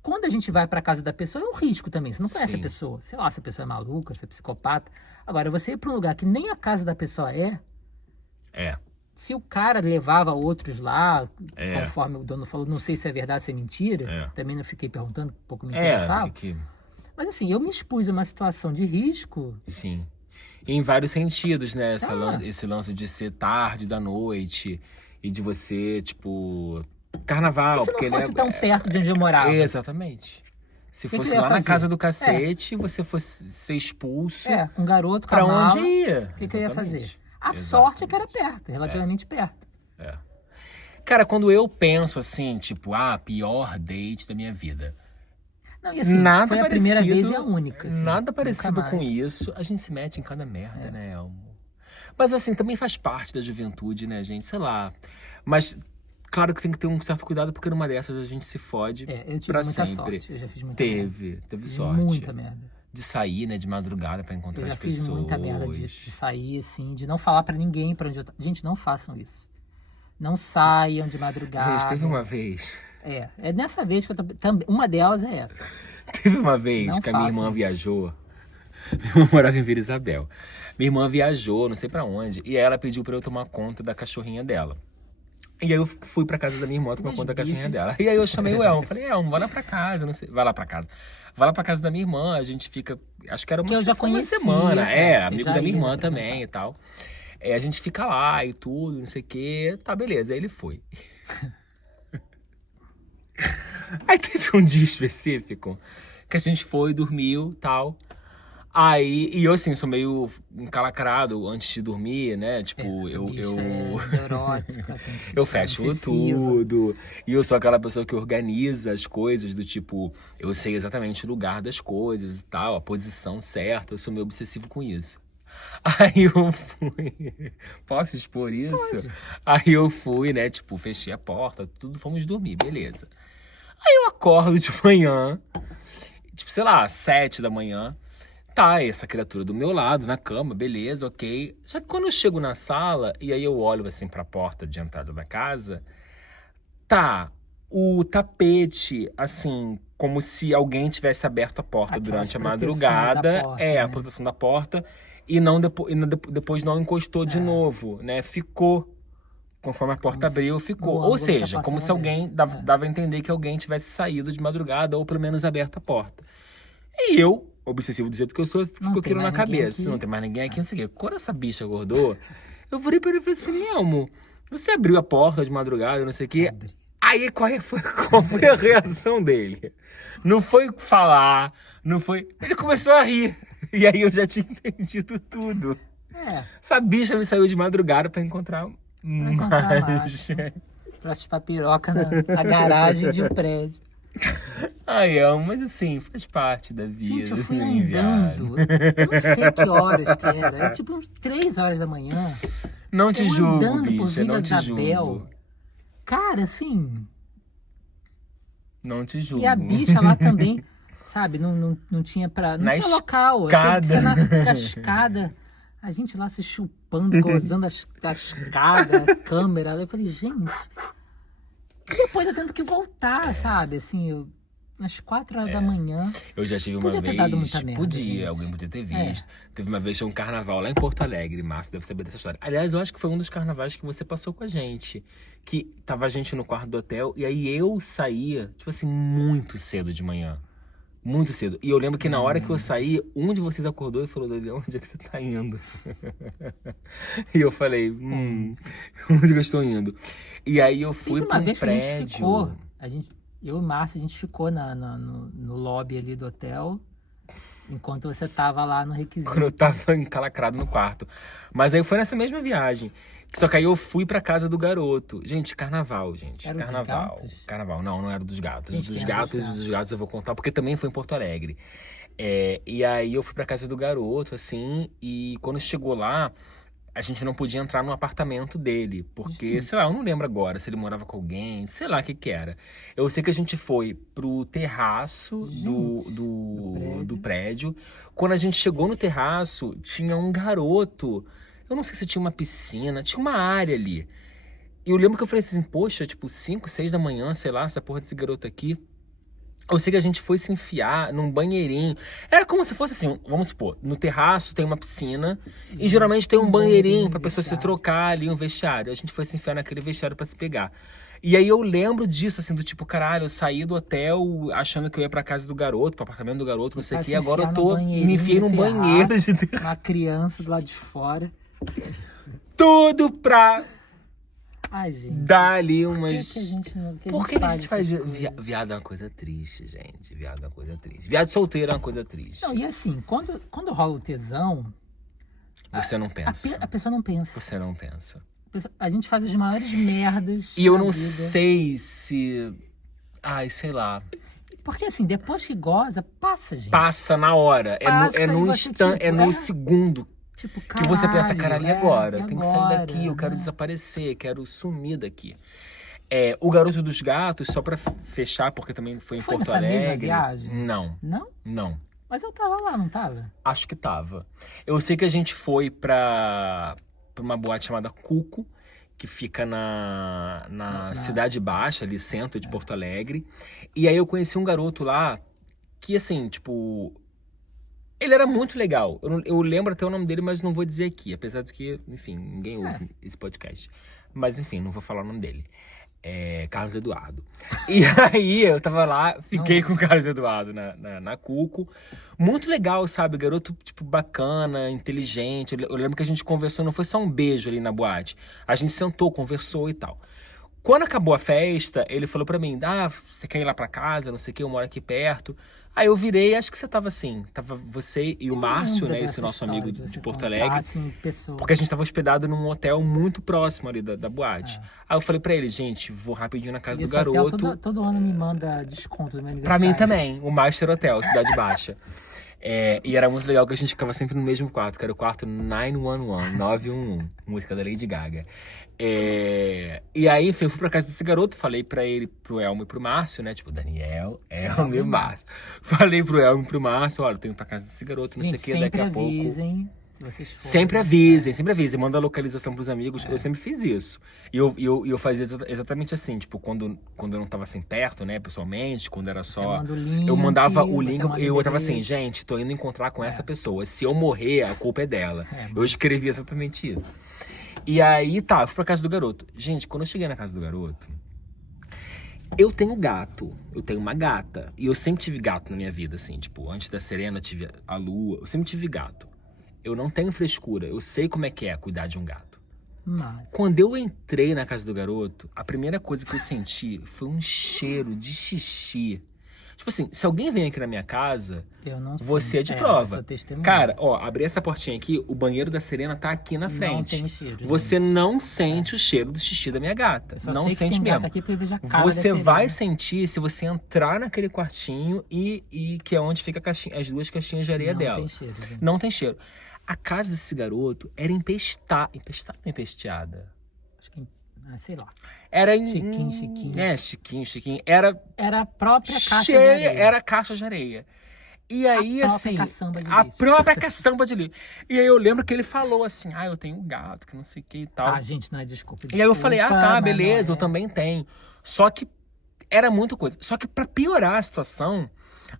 Quando a gente vai pra casa da pessoa, é um risco também. Você não conhece a pessoa. Sei lá se a pessoa é maluca, se é psicopata. Agora, você ir pra um lugar que nem a casa da pessoa é. Se o cara levava outros lá, conforme o dono falou, não sei se é verdade, se é mentira. Também não fiquei perguntando, um pouco me interessava. Mas assim, eu me expus a uma situação de risco. Sim. Em vários sentidos, né? Esse lance de ser tarde da noite e de você, tipo, carnaval. E se não fosse tão perto de onde eu morava? Exatamente. Se fosse lá na casa do cacete, você fosse ser expulso. Um garoto com pra a mala, onde ia? O que eu ia fazer? A sorte é que era perto, relativamente perto. Cara, quando eu penso assim, tipo, pior date da minha vida. Não, e assim, nada foi a primeira vez e a única. Assim, nada parecido com isso. A gente se mete em cada merda, né, Elmo? Mas assim, também faz parte da juventude, né, gente? Sei lá. Mas claro que tem que ter um certo cuidado, porque numa dessas a gente se fode eu tive pra muita sempre. Sorte. Eu já fiz muita merda. Teve sorte. Muita merda. De sair, né, de madrugada pra encontrar as pessoas. Eu já fiz muita merda de sair, assim, de não falar pra ninguém pra onde eu... Gente, não façam isso. Não saiam de madrugada. Gente, teve uma vez... É nessa vez que eu tô... Uma delas é essa. Teve uma vez que a minha irmã viajou. Minha irmã morava em Vila Isabel. Minha irmã viajou, não sei pra onde, e aí ela pediu pra eu tomar conta da cachorrinha dela. E aí eu fui pra casa da minha irmã tomar conta da cachorrinha dela. E aí eu chamei o Elmo, falei, Elmo, vai lá pra casa, não sei, vai lá pra casa. Vai lá pra casa da minha irmã, a gente fica, acho que era uma semana, amigo da minha irmã também e tal. A gente fica lá e tudo, não sei o quê, tá, beleza, aí ele foi. Aí teve um dia específico que a gente foi, dormiu e tal. Aí, e eu assim, sou meio encalacrado antes de dormir, né? Tipo, eu neurótica, eu fecho tudo. E eu sou aquela pessoa que organiza as coisas, do tipo, eu sei exatamente o lugar das coisas e tal, a posição certa. Eu sou meio obsessivo com isso. Aí eu fui... Posso expor isso? Pode. Aí eu fui, né? Tipo, fechei a porta, tudo, fomos dormir, beleza. Aí eu acordo de manhã, tipo, sei lá, 7 da manhã. Tá, essa criatura do meu lado, na cama, beleza, ok. Só que quando eu chego na sala, e aí eu olho assim pra porta de entrada da casa, tá o tapete, assim, como se alguém tivesse aberto a porta durante a madrugada. A proteção da porta. E depois não encostou de novo, né? Ficou. Conforme a porta abriu, ficou. Ou seja, como se alguém dava a entender que alguém tivesse saído de madrugada ou pelo menos aberto a porta. E eu, obsessivo do jeito que eu sou, fico com aquilo na cabeça. Não tem mais ninguém aqui, não sei o quê. Quando essa bicha acordou, eu virei pra ele e falei assim, Elmo, você abriu a porta de madrugada, não sei o quê. Aí qual foi a reação dele? Não foi falar, não foi... Ele começou a rir. E aí eu já tinha entendido tudo. Essa bicha me saiu de madrugada pra encontrar mais. Pra chupar piroca na garagem de um prédio. Mas assim, faz parte da vida. Gente, eu fui andando. Eu não sei que horas que era. Era tipo uns 3 horas da manhã. Não te julgo, bicha, não te julgo. Cara, assim... Não te julgo. E a bicha lá também, sabe, não tinha pra... Não tinha local. Teve que ser na escada. A gente lá se chupando, gozando a escada, a câmera. Eu falei, gente... E depois eu tendo que voltar, sabe? Assim, às 4 horas da manhã. Eu já tive uma vez... Podia ter dado muita merda, alguém podia ter visto. Teve uma vez, tinha um carnaval lá em Porto Alegre. Márcio deve saber dessa história. Aliás, eu acho que foi um dos carnavais que você passou com a gente. Que tava a gente no quarto do hotel. E aí eu saía, tipo assim, muito cedo de manhã. Muito cedo. E eu lembro que na hora que eu saí, um de vocês acordou e falou, Daniel, onde é que você tá indo? E eu falei, onde que eu estou indo? E aí eu fui pro prédio. Que a gente ficou, eu e o Márcio, a gente ficou no lobby ali do hotel. Enquanto você tava lá no requisito. Quando eu tava encalacrado no quarto. Mas aí foi nessa mesma viagem. Só que aí eu fui pra casa do garoto. Gente, carnaval, gente. Era o dos Carnaval. gatos? Carnaval. Não era dos gatos. Gente, Dos tem a gatos, dos dos gatos eu vou contar, porque também foi em Porto Alegre. E aí eu fui pra casa do garoto, assim, e quando chegou lá, a gente não podia entrar no apartamento dele. Porque, Gente. sei lá, eu não lembro agora se ele morava com alguém, sei lá o que que era. Eu sei que a gente foi pro terraço Gente, do prédio. Quando a gente chegou no terraço, tinha um garoto. Eu não sei se tinha uma piscina, tinha uma área ali. E eu lembro que eu falei assim, poxa, tipo, 5, 6 da manhã, sei lá, essa porra desse garoto aqui. Eu sei que a gente foi se enfiar num banheirinho. Era como se fosse assim, vamos supor, no terraço tem uma piscina e geralmente tem um banheirinho pra pessoa se vestiário. trocar ali, um vestiário. A gente foi se enfiar naquele vestiário pra se pegar. E aí eu lembro disso, assim, do tipo, caralho, eu saí do hotel achando que eu ia pra casa do garoto, pro apartamento do garoto, não sei o Pra quê. se Agora eu enfiar tô, no me enfiei num banheirinho de banheiro de Uma criança do lado de fora. tudo pra Ai, gente. dar ali Por que umas... que a gente não. Por que a gente faz... essas coisas? Viado é uma coisa triste, gente. Viado é uma coisa triste. Viado solteiro é uma coisa triste. Não, e assim, quando rola o tesão, Você não pensa. a pessoa não pensa. Você não pensa. A gente faz as maiores merdas. E eu na não vida. sei se... Ai, sei lá. Porque assim, depois que goza, passa, gente. Passa na hora. Passa É no e você, instante, é tipo, no segundo Tipo, que você pensa, caralho, caralho, e agora? e Tem que sair agora, daqui, eu quero né? desaparecer, quero sumir daqui. O Garoto dos Gatos, só pra fechar, porque também foi em Foi Porto nessa mesma Alegre. viagem? Não, Não? não. Mas eu tava lá, não tava? Acho que tava. Eu sei que a gente foi pra uma boate chamada Cuco, que fica na Cidade Baixa, ali centro de Porto Alegre. E aí eu conheci um garoto lá que, assim, tipo... Ele era muito legal. Eu lembro até o nome dele, mas não vou dizer aqui. Apesar de que, enfim, ninguém ouve esse podcast. Mas, enfim, não vou falar o nome dele. Carlos Eduardo. E aí, eu tava lá, fiquei com o Carlos Eduardo na Cuco. Muito legal, sabe? Garoto, tipo, bacana, inteligente. Eu lembro que a gente conversou, não foi só um beijo ali na boate. A gente sentou, conversou e tal. Quando acabou a festa, ele falou pra mim, você quer ir lá pra casa, não sei o que, eu moro aqui perto. Aí eu virei, acho que você tava assim, tava você e o Márcio, né, esse nosso amigo de Porto Alegre. Assim, pessoa. Porque a gente tava hospedado num hotel muito próximo ali da boate. Aí eu falei pra ele, gente, vou rapidinho na casa do Esse hotel garoto. todo ano me manda desconto no meu Pra aniversário. mim também, o Master Hotel, Cidade Baixa. E era muito legal que a gente ficava sempre no mesmo quarto, que era o quarto 911, música da Lady Gaga. E aí, enfim, eu fui pra casa desse garoto, falei pra ele, pro Elmo e pro Márcio, né? Tipo, Daniel, Elmo e Márcio. Falei pro Elmo e pro Márcio, olha, eu tenho que ir pra casa desse garoto, não Gente, sei o que, daqui a pouco... Se vocês forem. Sempre avisem, manda a localização pros amigos. Eu sempre fiz isso. E eu fazia exatamente assim, tipo, quando eu não tava assim perto, né, pessoalmente, quando era só. Manda o link, eu mandava o link, manda o eu tava assim, endereço. gente, tô indo encontrar com essa pessoa. Se eu morrer, a culpa é dela. Eu escrevi exatamente isso. E aí, tá, eu fui pra casa do garoto. Gente, quando eu cheguei na casa do garoto, eu tenho gato, eu tenho uma gata. E eu sempre tive gato na minha vida, assim, tipo, antes da Serena eu tive a Lua, eu sempre tive gato. Eu não tenho frescura, eu sei como é que é cuidar de um gato. Mas, Quando eu entrei na casa do garoto, a primeira coisa que eu senti foi um cheiro de xixi. Tipo assim, se alguém vem aqui na minha casa, eu não sei. você é de eu prova. sou testemunha. Cara, ó, abri essa portinha aqui, o banheiro da Serena tá aqui na Não frente. tem cheiro, Você gente. não sente o cheiro do xixi da minha gata. Eu só Não sei que sente tem mesmo. gato aqui porque eu vejo a cara Você da vai Serena. sentir se você entrar naquele quartinho e que é onde fica as duas caixinhas de areia Não dela. tem cheiro, gente. Não tem cheiro. A casa desse garoto era empesteada ou empesteada? Acho que, sei lá. Era Chiquinho. chiquinho. Era Era a própria caixa de cheia, areia. era caixa de areia. E aí, própria assim, caçamba de a lixo. própria caçamba de lixo. E aí eu lembro que ele falou assim, eu tenho um gato, que não sei o que e tal. Gente, não é desculpa. E aí eu falei, tá, mas beleza, não eu também tenho. Só que era muita coisa. Só que pra piorar a situação,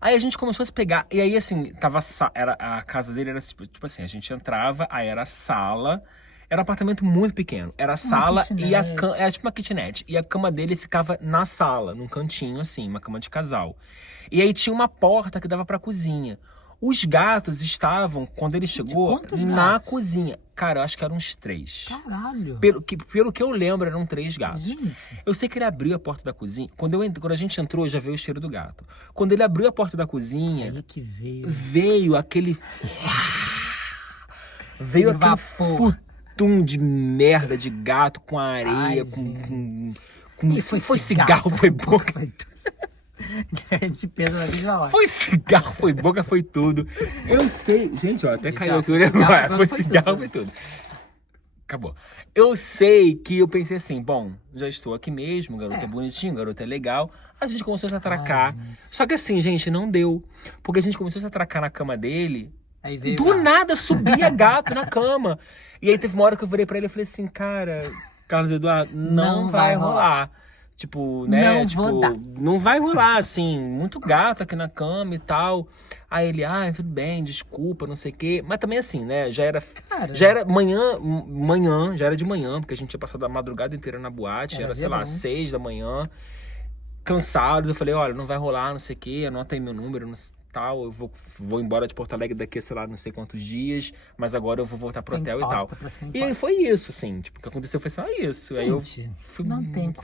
aí a gente começou a se pegar. E aí, assim, a casa dele era tipo assim, a gente entrava, aí era a sala. Era um apartamento muito pequeno. Era a sala e a kitnet. cama. Era tipo uma kitnet. E a cama dele ficava na sala, num cantinho, assim, uma cama de casal. E aí tinha uma porta que dava pra cozinha. Os gatos estavam, quando ele chegou, quantos na gatos? cozinha. Cara, eu acho que eram uns 3. Caralho. Pelo que eu lembro, eram 3 gatos. Gente. Eu sei que ele abriu a porta da cozinha. Quando a gente entrou, já veio o cheiro do gato. Quando ele abriu a porta da cozinha, Aí que veio. veio aquele... veio aquele vapor. futum de merda de gato com areia, Ai, com E foi cigarro, foi boca. Foi tudo. A gente pensa na mesma hora. Foi cigarro, foi boca, foi tudo. Eu sei. Gente, ó, até Gente, caiu ó, aqui o negócio. cigarro, Foi foi cigarro, tudo. foi tudo. Acabou. Eu sei que eu pensei assim, bom, já estou aqui mesmo, o garoto é bonitinho, o garoto é legal. A gente começou a se atracar. Só que assim, gente, não deu. Porque a gente começou a se atracar na cama dele. Aí veio Do gato. nada subia gato na cama. E aí teve uma hora que eu virei pra ele e falei assim, cara, Carlos Eduardo, não vai rolar. Tipo, né? Não tipo, vou dar. não vai rolar, assim, muito gato aqui na cama e tal. Aí ele, tudo bem, desculpa, não sei o quê. Mas também assim, né? Já era manhã, já era de manhã, porque a gente tinha passado a madrugada inteira na boate, era sei lá, 6 da manhã. Cansados, eu falei, olha, não vai rolar, não sei o quê, anota aí meu número, não sei, tal, eu vou embora de Porto Alegre daqui a, sei lá, não sei quantos dias, mas agora eu vou voltar pro hotel e tal. E aí foi isso, assim, tipo, o que aconteceu foi só isso. Gente, aí eu fui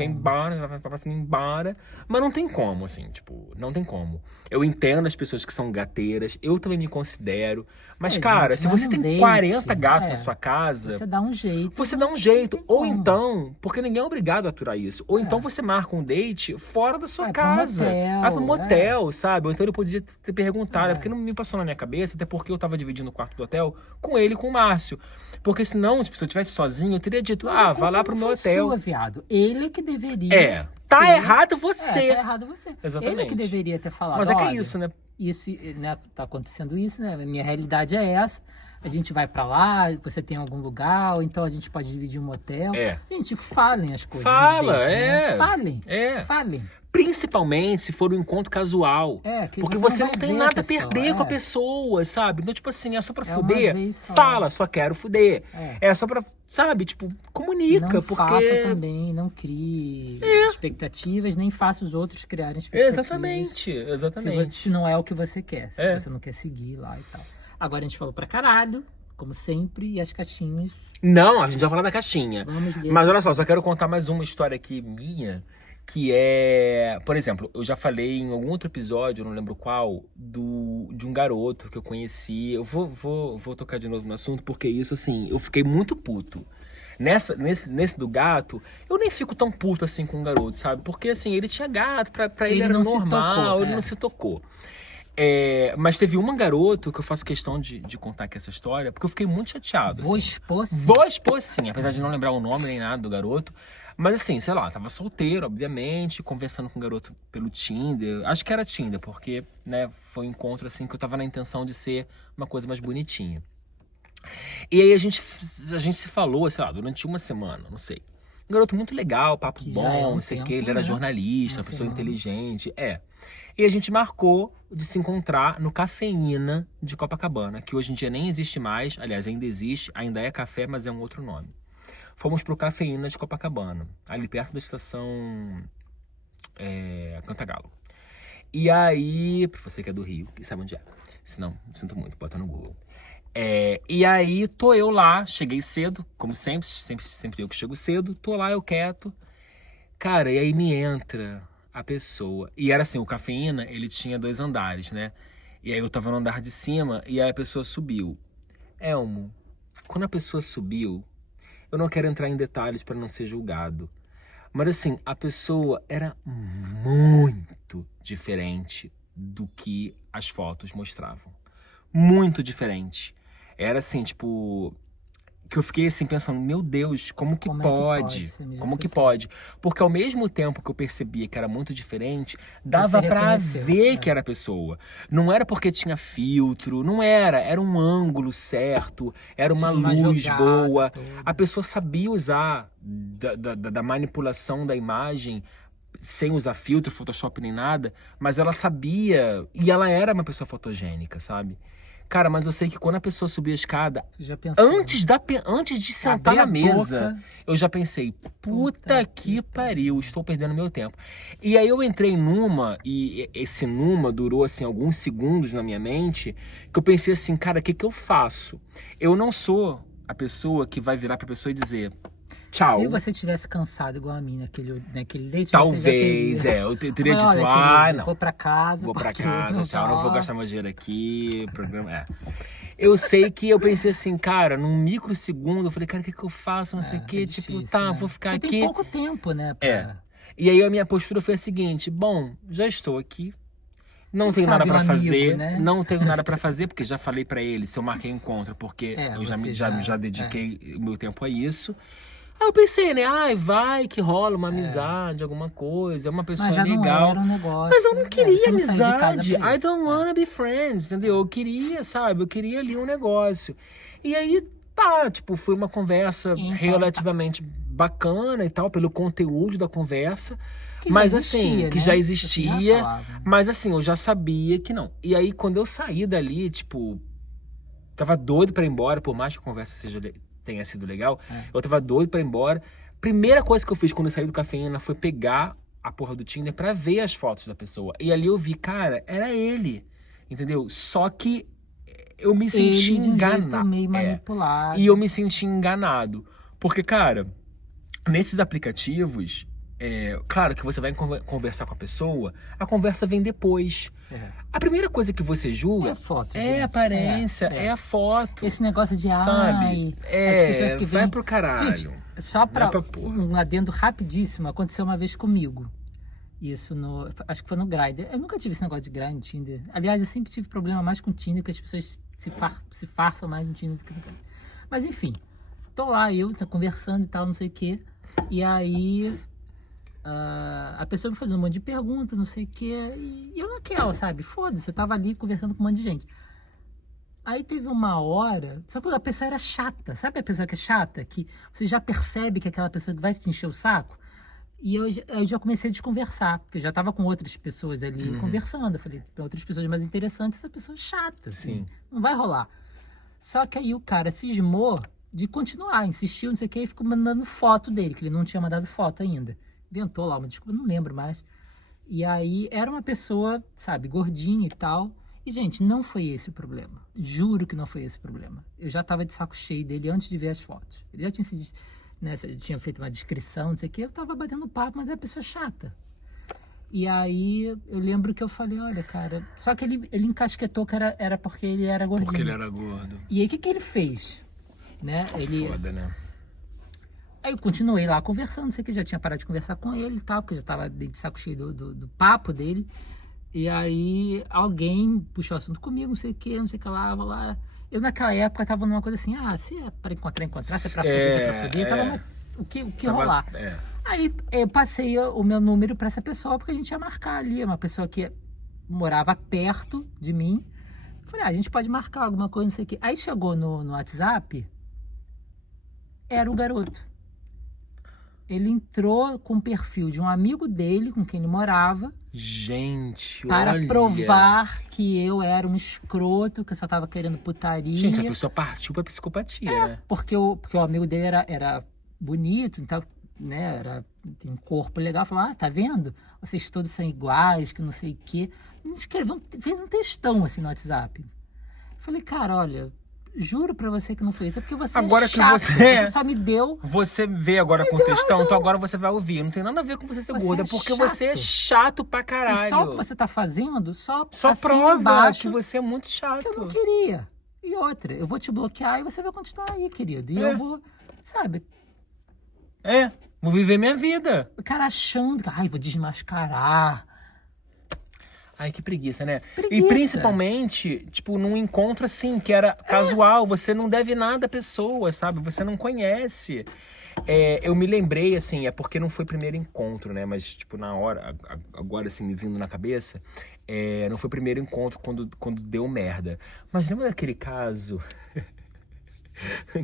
embora, pra cima embora, mas não tem como, assim, tipo, não tem como. Eu entendo as pessoas que são gateiras, eu também me considero, mas, cara, gente, se mas você não tem deixe, 40 gatos na sua casa... Você dá um jeito. Você dá um jeito. Ou então, porque ninguém é obrigado a aturar isso. Ou então você marca um date fora da sua casa. Vai pro motel, sabe? Ou então ele podia ter perguntado. Porque não me passou na minha cabeça, até porque eu tava dividindo o quarto do hotel com ele e com o Márcio. Porque senão, tipo, se eu estivesse sozinho, eu teria dito, vai lá pro meu hotel. Sua, viado. Ele que deveria. Tá errado você. Tá errado você. Exatamente. Ele que deveria ter falado. Mas é que é isso, né? Isso, né? Tá acontecendo isso, né? Minha realidade é essa. A gente vai pra lá, você tem algum lugar, ou então a gente pode dividir um hotel. Gente, falem as coisas. Né? Falem. Principalmente se for um encontro casual. Porque você não tem nada a perder com a pessoa, sabe? Então, tipo assim, é só pra fuder. Fala, só quero fuder. É só pra, sabe? Tipo, comunica. Não porque... faça também, não crie expectativas, nem faça os outros criarem expectativas. Exatamente. Se não é o que você quer, se você não quer seguir lá e tal. Agora a gente falou pra caralho, como sempre, e as caixinhas. Não, a gente vai falar da caixinha. Vamos ler. Mas olha só quero contar mais uma história aqui minha, que é... Por exemplo, eu já falei em algum outro episódio, eu não lembro qual, de um garoto que eu conheci. Eu vou tocar de novo no assunto, porque isso, assim, eu fiquei muito puto. Nesse do gato, eu nem fico tão puto assim com o garoto, sabe? Porque, assim, ele tinha gato, pra ele era normal, ele não se tocou. Mas teve uma garota que eu faço questão de contar aqui essa história, porque eu fiquei muito chateado. Vou expor sim, apesar de não lembrar o nome nem nada do garoto. Mas assim, sei lá, tava solteiro, obviamente, conversando com o garoto pelo Tinder. Acho que era Tinder, porque, né, foi um encontro assim que eu tava na intenção de ser uma coisa mais bonitinha. E aí a gente se falou, sei lá, durante uma semana, não sei. Um garoto muito legal, papo bom, não sei o que, ele era jornalista, uma pessoa inteligente, E a gente marcou de se encontrar no Cafeína de Copacabana, que hoje em dia nem existe mais, aliás, ainda existe, ainda é café, mas é um outro nome. Fomos pro Cafeína de Copacabana, ali perto da estação Cantagalo. E aí, pra você que é do Rio, que sabe onde é, se não, sinto muito, bota no Google. E aí, tô eu lá, cheguei cedo, como sempre eu que chego cedo, tô lá, eu quieto. Cara, e aí me entra a pessoa. E era assim, o Cafeína, ele tinha 2 andares, né? E aí eu tava no andar de cima e aí a pessoa subiu. Elmo, quando a pessoa subiu, eu não quero entrar em detalhes para não ser julgado. Mas assim, a pessoa era muito diferente do que as fotos mostravam. Muito diferente. Era assim, tipo... Que eu fiquei assim pensando, meu Deus, como que pode? Como que pode? Porque ao mesmo tempo que eu percebia que era muito diferente, dava pra ver que era a pessoa. Não era porque tinha filtro, não era. Era um ângulo certo, era uma luz boa. A pessoa sabia usar da manipulação da imagem sem usar filtro, Photoshop nem nada, mas ela sabia, e ela era uma pessoa fotogênica, sabe? Cara, mas eu sei que quando a pessoa subir a escada, Você já pensou? antes de sentar Abrir na a mesa, boca. eu já pensei, puta Puta que que pariu, estou perdendo meu tempo. E aí eu entrei numa, e esse numa durou assim alguns segundos na minha mente, que eu pensei assim, cara, o que que eu faço? Eu não sou a pessoa que vai virar pra pessoa e dizer, tchau. Se você tivesse cansado igual a mim naquele date, Talvez, você já teria. eu Eu teria falei, dito, olha, querido, eu não. vou pra casa, Vou pra porque eu casa, tchau, não vou já... gastar mais dinheiro aqui, programa, Eu sei que eu pensei assim, cara, num microsegundo, eu falei, cara, o que que eu faço, não sei o É quê, tipo, difícil, tá, né? vou ficar Você tem aqui. pouco tempo, né? É. Pra... E aí a minha postura foi a seguinte, bom, já estou aqui, não Quem tenho nada sabe um pra amigo, fazer, né? não tenho nada pra fazer, porque já falei pra ele se eu marquei encontro, porque É, eu já, você já é. dediquei o meu tempo a isso. Aí eu pensei, né, ai, vai que rola uma É. amizade, alguma coisa, é uma Mas pessoa já não legal. era um Mas eu negócio. não É, queria você não saiu de casa amizade. pra I isso. don't wanna be friends, entendeu? Eu queria, sabe? Eu queria ali um negócio. E aí, tá, tipo, foi uma conversa Então, tá. relativamente bacana e tal, pelo conteúdo da conversa. Que já Mas assim, existia, que já né? Você já existia. falava. Mas assim, eu já sabia que não. E aí, quando eu saí dali, tipo, tava doido pra ir embora, por mais que a conversa tenha sido legal, É. eu tava doido pra ir embora. Primeira coisa que eu fiz quando eu saí do Cafeína foi pegar a porra do Tinder pra ver as fotos da pessoa. E ali eu vi, cara, era ele, entendeu? Só que eu me senti Ele de um jeito enganado. meio E eu manipulado. me senti enganado. Porque, cara, nesses aplicativos, claro que você vai conversar com a pessoa, a conversa vem depois. É. A primeira coisa que você julga É foto, é gente. a aparência, É. é a foto. Esse negócio de Sabe? as pessoas que Vai vêm. pro caralho. Gente, só Não é pra pra porra. um adendo rapidíssimo, aconteceu uma vez comigo. Isso acho que foi no Grindr. Eu nunca tive esse negócio de Grindr, Tinder. Aliás, eu sempre tive problema mais com o Tinder, porque as pessoas se farçam mais no Tinder do que no Grindr. Mas enfim, tô lá, tô conversando e tal, não sei o quê. E aí a pessoa me fazendo um monte de perguntas, não sei o quê. E eu naquela, sabe? Foda-se, eu tava ali conversando com um monte de gente. Aí teve uma hora, só que a pessoa era chata. Sabe a pessoa que é chata? Que você já percebe que é aquela pessoa que vai te encher o saco? E eu já comecei a desconversar, porque eu já estava com outras pessoas ali conversando. Eu falei, tem outras pessoas mais interessantes, essa pessoa é chata, assim, Sim. não vai rolar. Só que aí o cara cismou de continuar, insistiu, não sei o que, e ficou mandando foto dele, que ele não tinha mandado foto ainda. Inventou lá uma desculpa, não lembro mais. E aí era uma pessoa, sabe, gordinha e tal. E, gente, não foi esse o problema. Juro que não foi esse o problema. Eu já estava de saco cheio dele antes de ver as fotos. Ele já tinha se... Né, tinha feito uma descrição, não sei o que, eu tava batendo papo, mas é uma pessoa chata. E aí eu lembro que eu falei, olha, cara, só que ele encasquetou que era porque ele era gordinho. Porque ele era gordo. E aí o que ele fez? Né? Foda, né? Aí eu continuei lá conversando, não sei o que, já tinha parado de conversar com ele e tal, porque já tava de saco cheio do papo dele. E aí alguém puxou o assunto comigo, não sei o que lá. Eu naquela época tava numa coisa assim, se é pra encontrar, se é pra foder, se é pra foder. Tava o que rolar. Aí eu passei o meu número pra essa pessoa, porque a gente ia marcar ali, uma pessoa que morava perto de mim. Falei, a gente pode marcar alguma coisa, não sei o que. Aí chegou no WhatsApp, era o garoto. Ele entrou com o perfil de um amigo dele, com quem ele morava. Gente, para olha. provar que eu era um escroto, que eu só tava querendo putaria. Gente, a pessoa partiu pra psicopatia, né? Porque o amigo dele era bonito, então, né, tem um corpo legal. Falou, tá vendo? Vocês todos são iguais, que não sei o quê. Fez um textão assim no WhatsApp. Falei, cara, olha, juro pra você que não foi isso. É porque você Agora é que chato, você só me deu... Você vê agora com o textão, então agora você vai ouvir. Não tem nada a ver com você ser Você gorda, é porque chato. você é chato pra caralho. E só o que você tá fazendo, só prova embaixo, que você é muito chato. que eu não queria. E outra, eu vou te bloquear e você vai continuar aí, querido. E eu vou, sabe? Vou viver minha vida. O cara achando que, vou desmascarar. Ai, que preguiça, né? Preguiça. E principalmente, tipo, num encontro assim, que era casual, você não deve nada à pessoa, sabe? Você não conhece. Eu me lembrei, assim, é porque não foi o primeiro encontro, né? Mas, tipo, na hora, agora, assim, me vindo na cabeça, não foi o primeiro encontro quando deu merda. Mas lembra daquele caso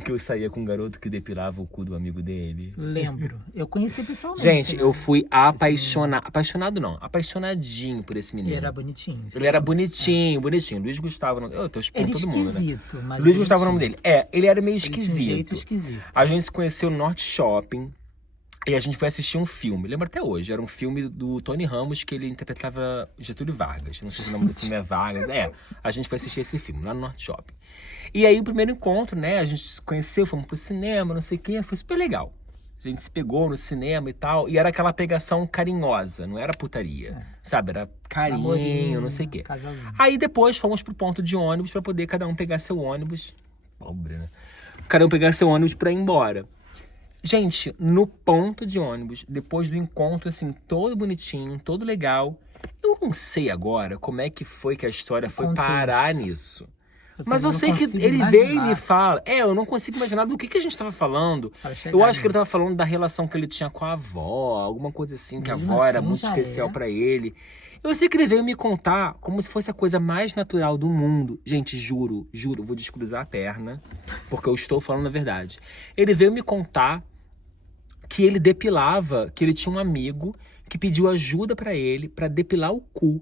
Que eu saía com um garoto que depilava o cu do amigo dele. Lembro. Eu conheci pessoalmente. Gente, né? eu fui apaixonado. Apaixonado não, apaixonadinho por esse menino. Ele era bonitinho. Ele era bonitinho, bonitinho. Luiz Gustavo. Eu tô expondo Ele todo mundo, né? esquisito, mas Luiz Gustavo é o nome bonitinho. dele. Ele era meio Ele tinha um jeito esquisito. esquisito. A gente se conheceu no Norte Shopping. E a gente foi assistir um filme, lembro até hoje, era um filme do Tony Ramos que ele interpretava Getúlio Vargas. Não sei se o nome do filme é Vargas. A gente foi assistir esse filme lá no Norte Shopping. E aí o primeiro encontro, né, a gente se conheceu, fomos pro cinema, não sei o quê, foi super legal. A gente se pegou no cinema e tal, e era aquela pegação carinhosa, não era putaria, sabe? Era carinho, Namorinho, não sei o quê. casalzinho. Aí depois fomos pro ponto de ônibus pra poder cada um pegar seu ônibus. Pobre, né? Cada um pegar seu ônibus pra ir embora. Gente, no ponto de ônibus, depois do encontro, assim, todo bonitinho, todo legal. Eu não sei agora como é que foi que a história foi Contexto. parar nisso. Eu Mas eu também sei não que consigo ele veio e imaginar. me fala. Eu não consigo imaginar do que a gente tava falando. Para chegar Eu acho que ele nisso. tava falando da relação que ele tinha com a avó, alguma coisa assim, que a Mesmo avó era assim, muito já especial é. pra ele. Eu sei que ele veio me contar como se fosse a coisa mais natural do mundo. Gente, juro, vou descruzar a perna, porque eu estou falando a verdade. Ele veio me contar que ele depilava, que ele tinha um amigo que pediu ajuda pra ele pra depilar o cu.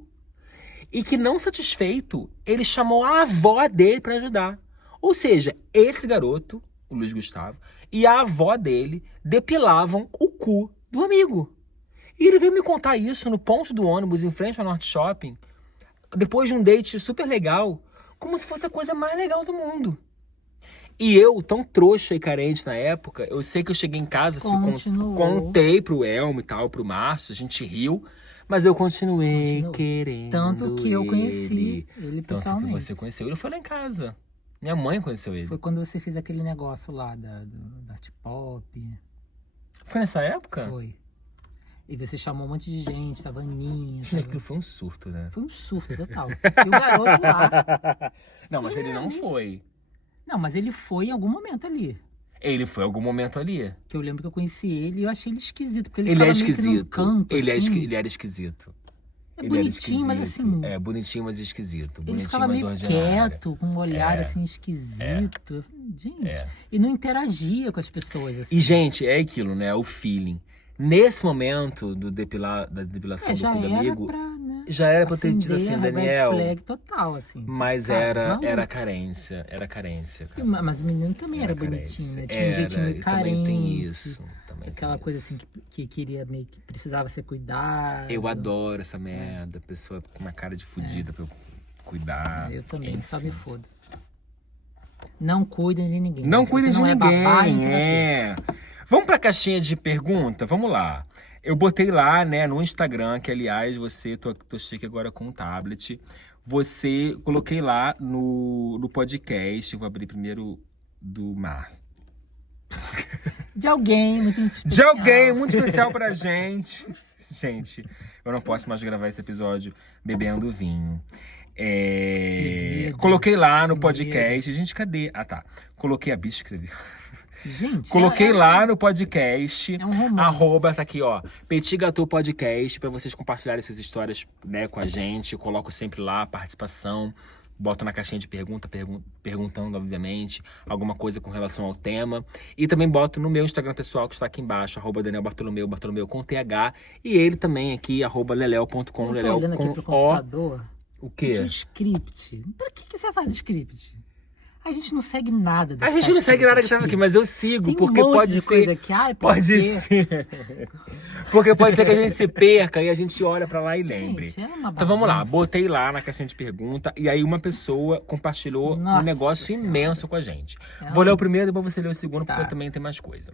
E que, não satisfeito, ele chamou a avó dele pra ajudar. Ou seja, esse garoto, o Luiz Gustavo, e a avó dele depilavam o cu do amigo. E ele veio me contar isso no ponto do ônibus, em frente ao Norte Shopping, depois de um date super legal, como se fosse a coisa mais legal do mundo. E eu, tão trouxa e carente na época, eu sei que eu cheguei em casa, Continuou. contei pro Elmo e tal, pro Márcio, a gente riu, mas eu continuei Continuou. querendo Tanto que eu conheci ele Tanto que pessoalmente. você conheceu ele, foi lá em casa. Minha mãe conheceu ele. Foi quando você fez aquele negócio lá da art pop. Foi nessa época? Foi. E você chamou um monte de gente, tava Aninha. Gente, aquilo foi um surto, né? Foi um surto total. E o garoto lá. Não, mas ele não foi. Não, mas ele foi em algum momento ali. Ele foi em algum momento ali. Que eu lembro que eu conheci ele e eu achei ele esquisito. Porque ele Ele é ficava meio que num esquisito. canto, Ele assim. era esquisito. É Ele era bonitinho, mas esquisito. assim. É, bonitinho, mas esquisito. Ele Bonitinho, ficava mas meio ordinário. quieto, com um olhar É. assim esquisito. Eu falei, gente. É. E não interagia com as pessoas assim. E, gente, é aquilo, né? O feeling. Nesse momento da depilação do já cu do era amigo, pra, né? já era pra eu ter dito acender assim, a red Daniel. flag total, assim. tipo, Mas cara, maluco. era carência. Era carência, cara. Mas o menino também era carência. bonitinho, né? Tinha um jeitinho meio e carente. também tem isso. Também Aquela tem coisa isso. assim que queria meio que precisava ser cuidado. Eu adoro essa merda. Pessoa com uma cara de fudida pra eu cuidar. Eu também, Enfim. só me fodo. Não cuidem de ninguém. Não Se cuidem você de não é babá, ninguém, nem Vamos pra caixinha de pergunta? Vamos lá. Eu botei lá, né, no Instagram, que aliás, tô chique agora com um tablet. Coloquei lá no podcast, eu vou abrir primeiro do mar. De alguém muito De especial. alguém muito especial pra gente. Gente, eu não posso mais gravar esse episódio bebendo vinho. Bebido, Coloquei lá no dinheiro. podcast. Gente, cadê? Ah, tá. Coloquei a bicha escrever. Gente, Coloquei lá no podcast. É um romance. @ tá aqui, ó. Petit Gâteau Podcast, pra vocês compartilharem suas histórias, né, com a gente. Eu coloco sempre lá, participação. Boto na caixinha de pergunta, perguntando, obviamente, alguma coisa com relação ao tema. E também boto no meu Instagram pessoal, que está aqui embaixo, @Daniel Bartolomeu, Bartolomeu com TH. E ele também aqui, @leleo.com, eu tô Leleo olhando aqui com pro O. computador. O quê? De script. Pra que você faz script? A gente não segue nada. A gente não segue nada que tava aqui, mas eu sigo, Tem porque um monte pode de ser. coisa aqui. Ai, por Pode quê? ser. Porque pode ser que a gente se perca e a gente olha pra lá e lembre. Gente, era uma Então vamos lá, bagunça. botei lá na caixinha de pergunta e aí uma pessoa compartilhou um Nossa negócio Senhora. imenso com a gente. É Vou um- ler o primeiro, depois você lê o segundo, Tá. porque também tem mais coisa.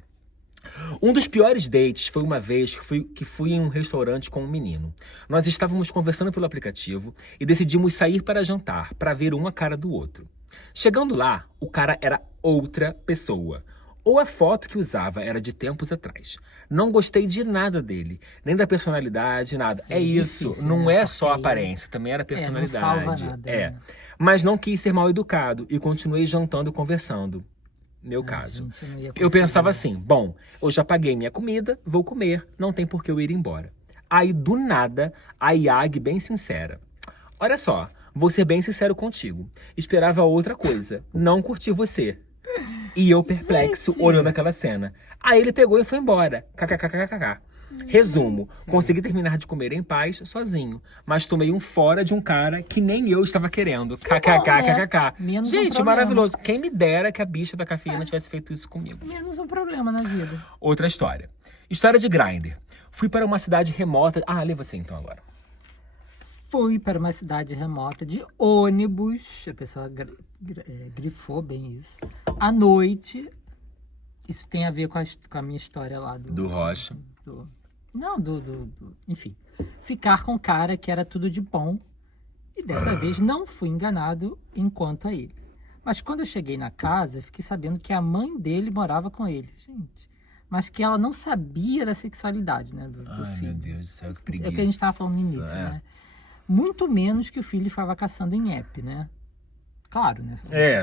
Um dos piores dates foi uma vez que fui em um restaurante com um menino. Nós estávamos conversando pelo aplicativo e decidimos sair para jantar, para ver uma cara do outro. Chegando lá, o cara era outra pessoa. Ou a foto que usava era de tempos atrás. Não gostei de nada dele, nem da personalidade, nada. É isso, difícil, não né? é só a Porque aparência, também era não personalidade. salva nada, É. né? Mas não quis ser mal educado e continuei jantando e conversando. Meu Ai, caso. gente, eu não ia Eu conseguir. pensava assim, bom, eu já paguei minha comida, vou comer, não tem por que eu ir embora. Aí, do nada, a Yag bem sincera. Olha só, vou ser bem sincero contigo. Esperava outra coisa, não curti você. E eu perplexo, Gente. olhando aquela cena. Aí ele pegou e foi embora. KKKKK. Resumo, consegui terminar de comer em paz, sozinho. Mas tomei um fora de um cara que nem eu estava querendo. KKKKK. Menos um Gente, problema. maravilhoso. Quem me dera que a bicha da cafeína tivesse feito isso comigo. Menos um problema na vida. Outra história. História de Grindr. Fui para uma cidade remota... Ah, lê você então agora. Fui para uma cidade remota de ônibus. A pessoa grifou bem isso. À noite. Isso tem a ver com a minha história lá Do Rocha. Enfim. Ficar com um cara que era tudo de bom. E dessa vez não fui enganado enquanto a ele. Mas quando eu cheguei na casa, fiquei sabendo que a mãe dele morava com ele. Gente. Mas que ela não sabia da sexualidade, né? Do Ai, filho. meu Deus do céu, que preguiça. É o que a gente estava falando no início, né? Muito menos que o filho ficava caçando em app, né? Claro, né?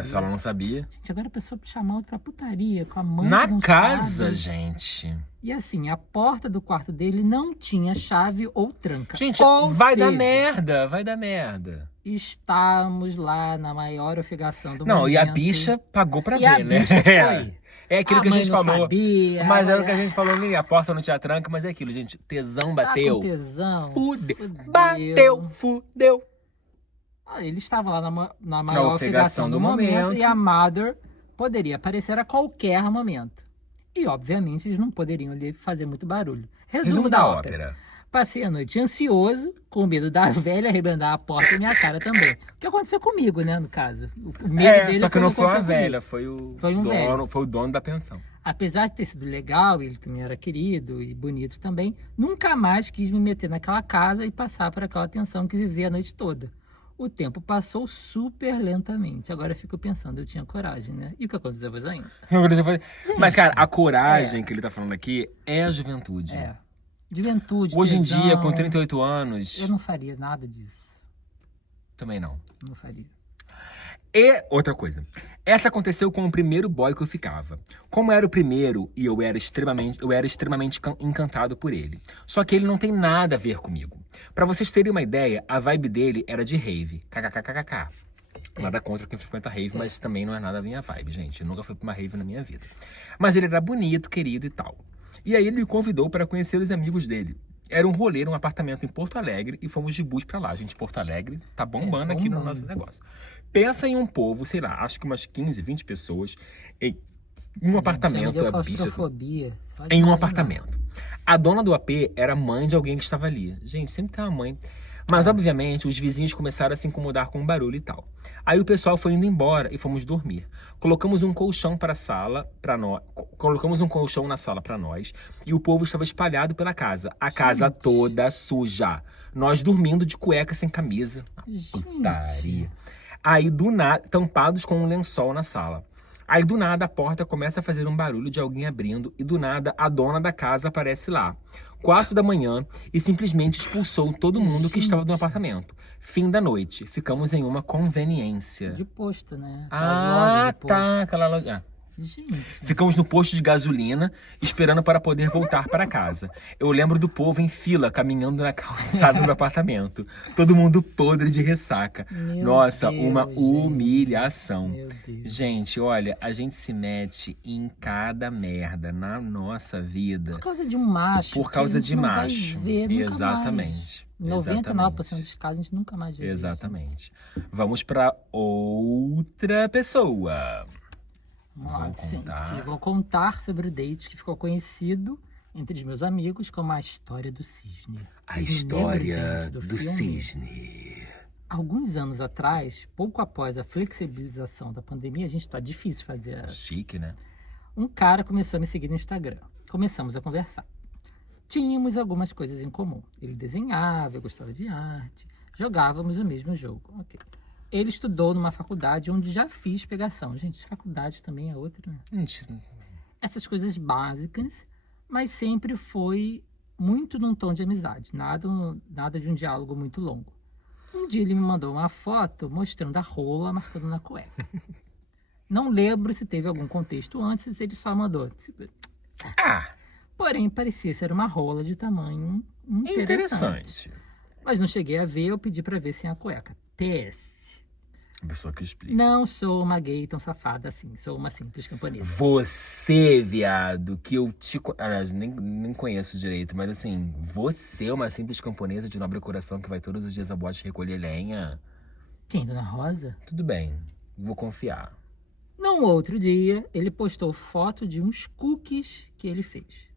Se ela não sabia. Gente, agora a pessoa chamar outra pra putaria com a mãe que Na não casa, sabe. gente. E assim, a porta do quarto dele não tinha chave ou tranca. Gente, Ou vai dar seja, merda, vai dar merda. Estamos lá na maior ofegação do Não, momento. e a bicha pagou pra E a ver, né? bicha foi. É aquilo A que a mãe gente não falou. sabia, Mas era o ela- que a gente falou ali, a porta não tinha tranca, mas é aquilo, gente. Tesão Tá bateu. com tesão. Fudeu. Fudeu. Bateu, fudeu. Ele estava lá na maior ofegação ofegação do do momento momento. e a Mother poderia aparecer a qualquer momento. E, obviamente, eles não poderiam ali fazer muito barulho. Resumo da ópera. Passei a noite ansioso, com medo da velha arrebentar a porta em minha cara também. O que aconteceu comigo, né, no caso. O medo dele Só que foi não o que foi uma aconteceu velha, comigo. foi Foi um velho. dono, foi o dono da pensão. Apesar de ter sido legal, ele também era querido e bonito também, nunca mais quis me meter naquela casa e passar por aquela tensão que vivia a noite toda. O tempo passou super lentamente. Agora eu fico pensando, eu tinha coragem, né? E o que aconteceu depois ainda? Mas, cara, a coragem que ele tá falando aqui é a juventude. É. Juventude, Hoje em tesão. dia, com 38 anos, Eu não faria nada disso. também não. Não faria. E outra coisa. Essa aconteceu com o primeiro boy que eu ficava. Como era o primeiro e eu era extremamente encantado por ele. Só que ele não tem nada a ver comigo. Pra vocês terem uma ideia, a vibe dele era de rave. KKKKK. Nada contra quem frequenta rave, mas também não é nada a minha vibe, gente. Eu nunca fui pra uma rave na minha vida. Mas ele era bonito, querido e tal. E aí ele me convidou para conhecer os amigos dele. Era um rolê num apartamento em Porto Alegre e fomos de bus pra lá. Gente, Porto Alegre tá bombando aqui no nosso negócio. Pensa em um povo, sei lá, acho que umas 15, 20 pessoas em um apartamento. Já me deu A bicha, claustrofobia. Só de em um imaginar. apartamento. A dona do AP era mãe de alguém que estava ali. Gente, sempre tem uma mãe. Mas, obviamente, os vizinhos começaram a se incomodar com o barulho e tal. Aí o pessoal foi indo embora e fomos dormir. Colocamos um colchão para a sala, para nós. Colocamos um colchão na sala para nós e o povo estava espalhado pela casa. A casa toda suja. Nós dormindo de cueca sem camisa. Putaria. Aí, do nada, tampados com um lençol na sala. Aí, do nada, a porta começa a fazer um barulho de alguém abrindo e, do nada, a dona da casa aparece lá. 4 da manhã e simplesmente expulsou todo mundo que estava no apartamento. Fim da noite. Ficamos em uma conveniência. De posto, né? Aquelas lojas de posto. Tá. Aquela loja. Gente. Ficamos no posto de gasolina, esperando para poder voltar para casa. Eu lembro do povo em fila, caminhando na calçada do apartamento. Todo mundo podre de ressaca. Meu Nossa, Deus, uma gente. humilhação. Meu Deus. Gente, olha, a gente se mete em cada merda na nossa vida. Por causa de um macho. Por que causa a gente de não vai macho. ver nunca Exatamente. Mais. 99% Exatamente. dos casos a gente nunca mais vê. isso. Exatamente. Vamos para outra pessoa. Vamos lá, Vou contar. gente. Vou contar sobre o date que ficou conhecido entre os meus amigos como a história do cisne. A Vocês me história lembram, gente, do filme? cisne. Alguns anos atrás, pouco após a flexibilização da pandemia, a gente tá difícil fazer. Chique, né? Um cara começou a me seguir no Instagram. Começamos a conversar. Tínhamos algumas coisas em comum. Ele desenhava, eu gostava de arte. Jogávamos o mesmo jogo. Ok. Ele estudou numa faculdade onde já fiz pegação. Gente, faculdade também é outra. Gente, Essas coisas básicas, mas sempre foi muito num tom de amizade. Nada de um diálogo muito longo. Um dia ele me mandou uma foto mostrando a rola marcando na cueca. Não lembro se teve algum contexto antes, se ele só mandou. Porém, parecia ser uma rola de tamanho interessante. interessante. Mas não cheguei a ver, eu pedi pra ver sem a cueca. PS. A pessoa que explica. Não sou uma gay tão safada assim. Sou uma simples camponesa. Você, viado, que eu aliás, nem conheço direito, mas assim, você é uma simples camponesa de nobre coração que vai todos os dias a boate recolher lenha? Quem, Dona Rosa? Tudo bem, vou confiar. Num outro dia, ele postou foto de uns cookies que ele fez.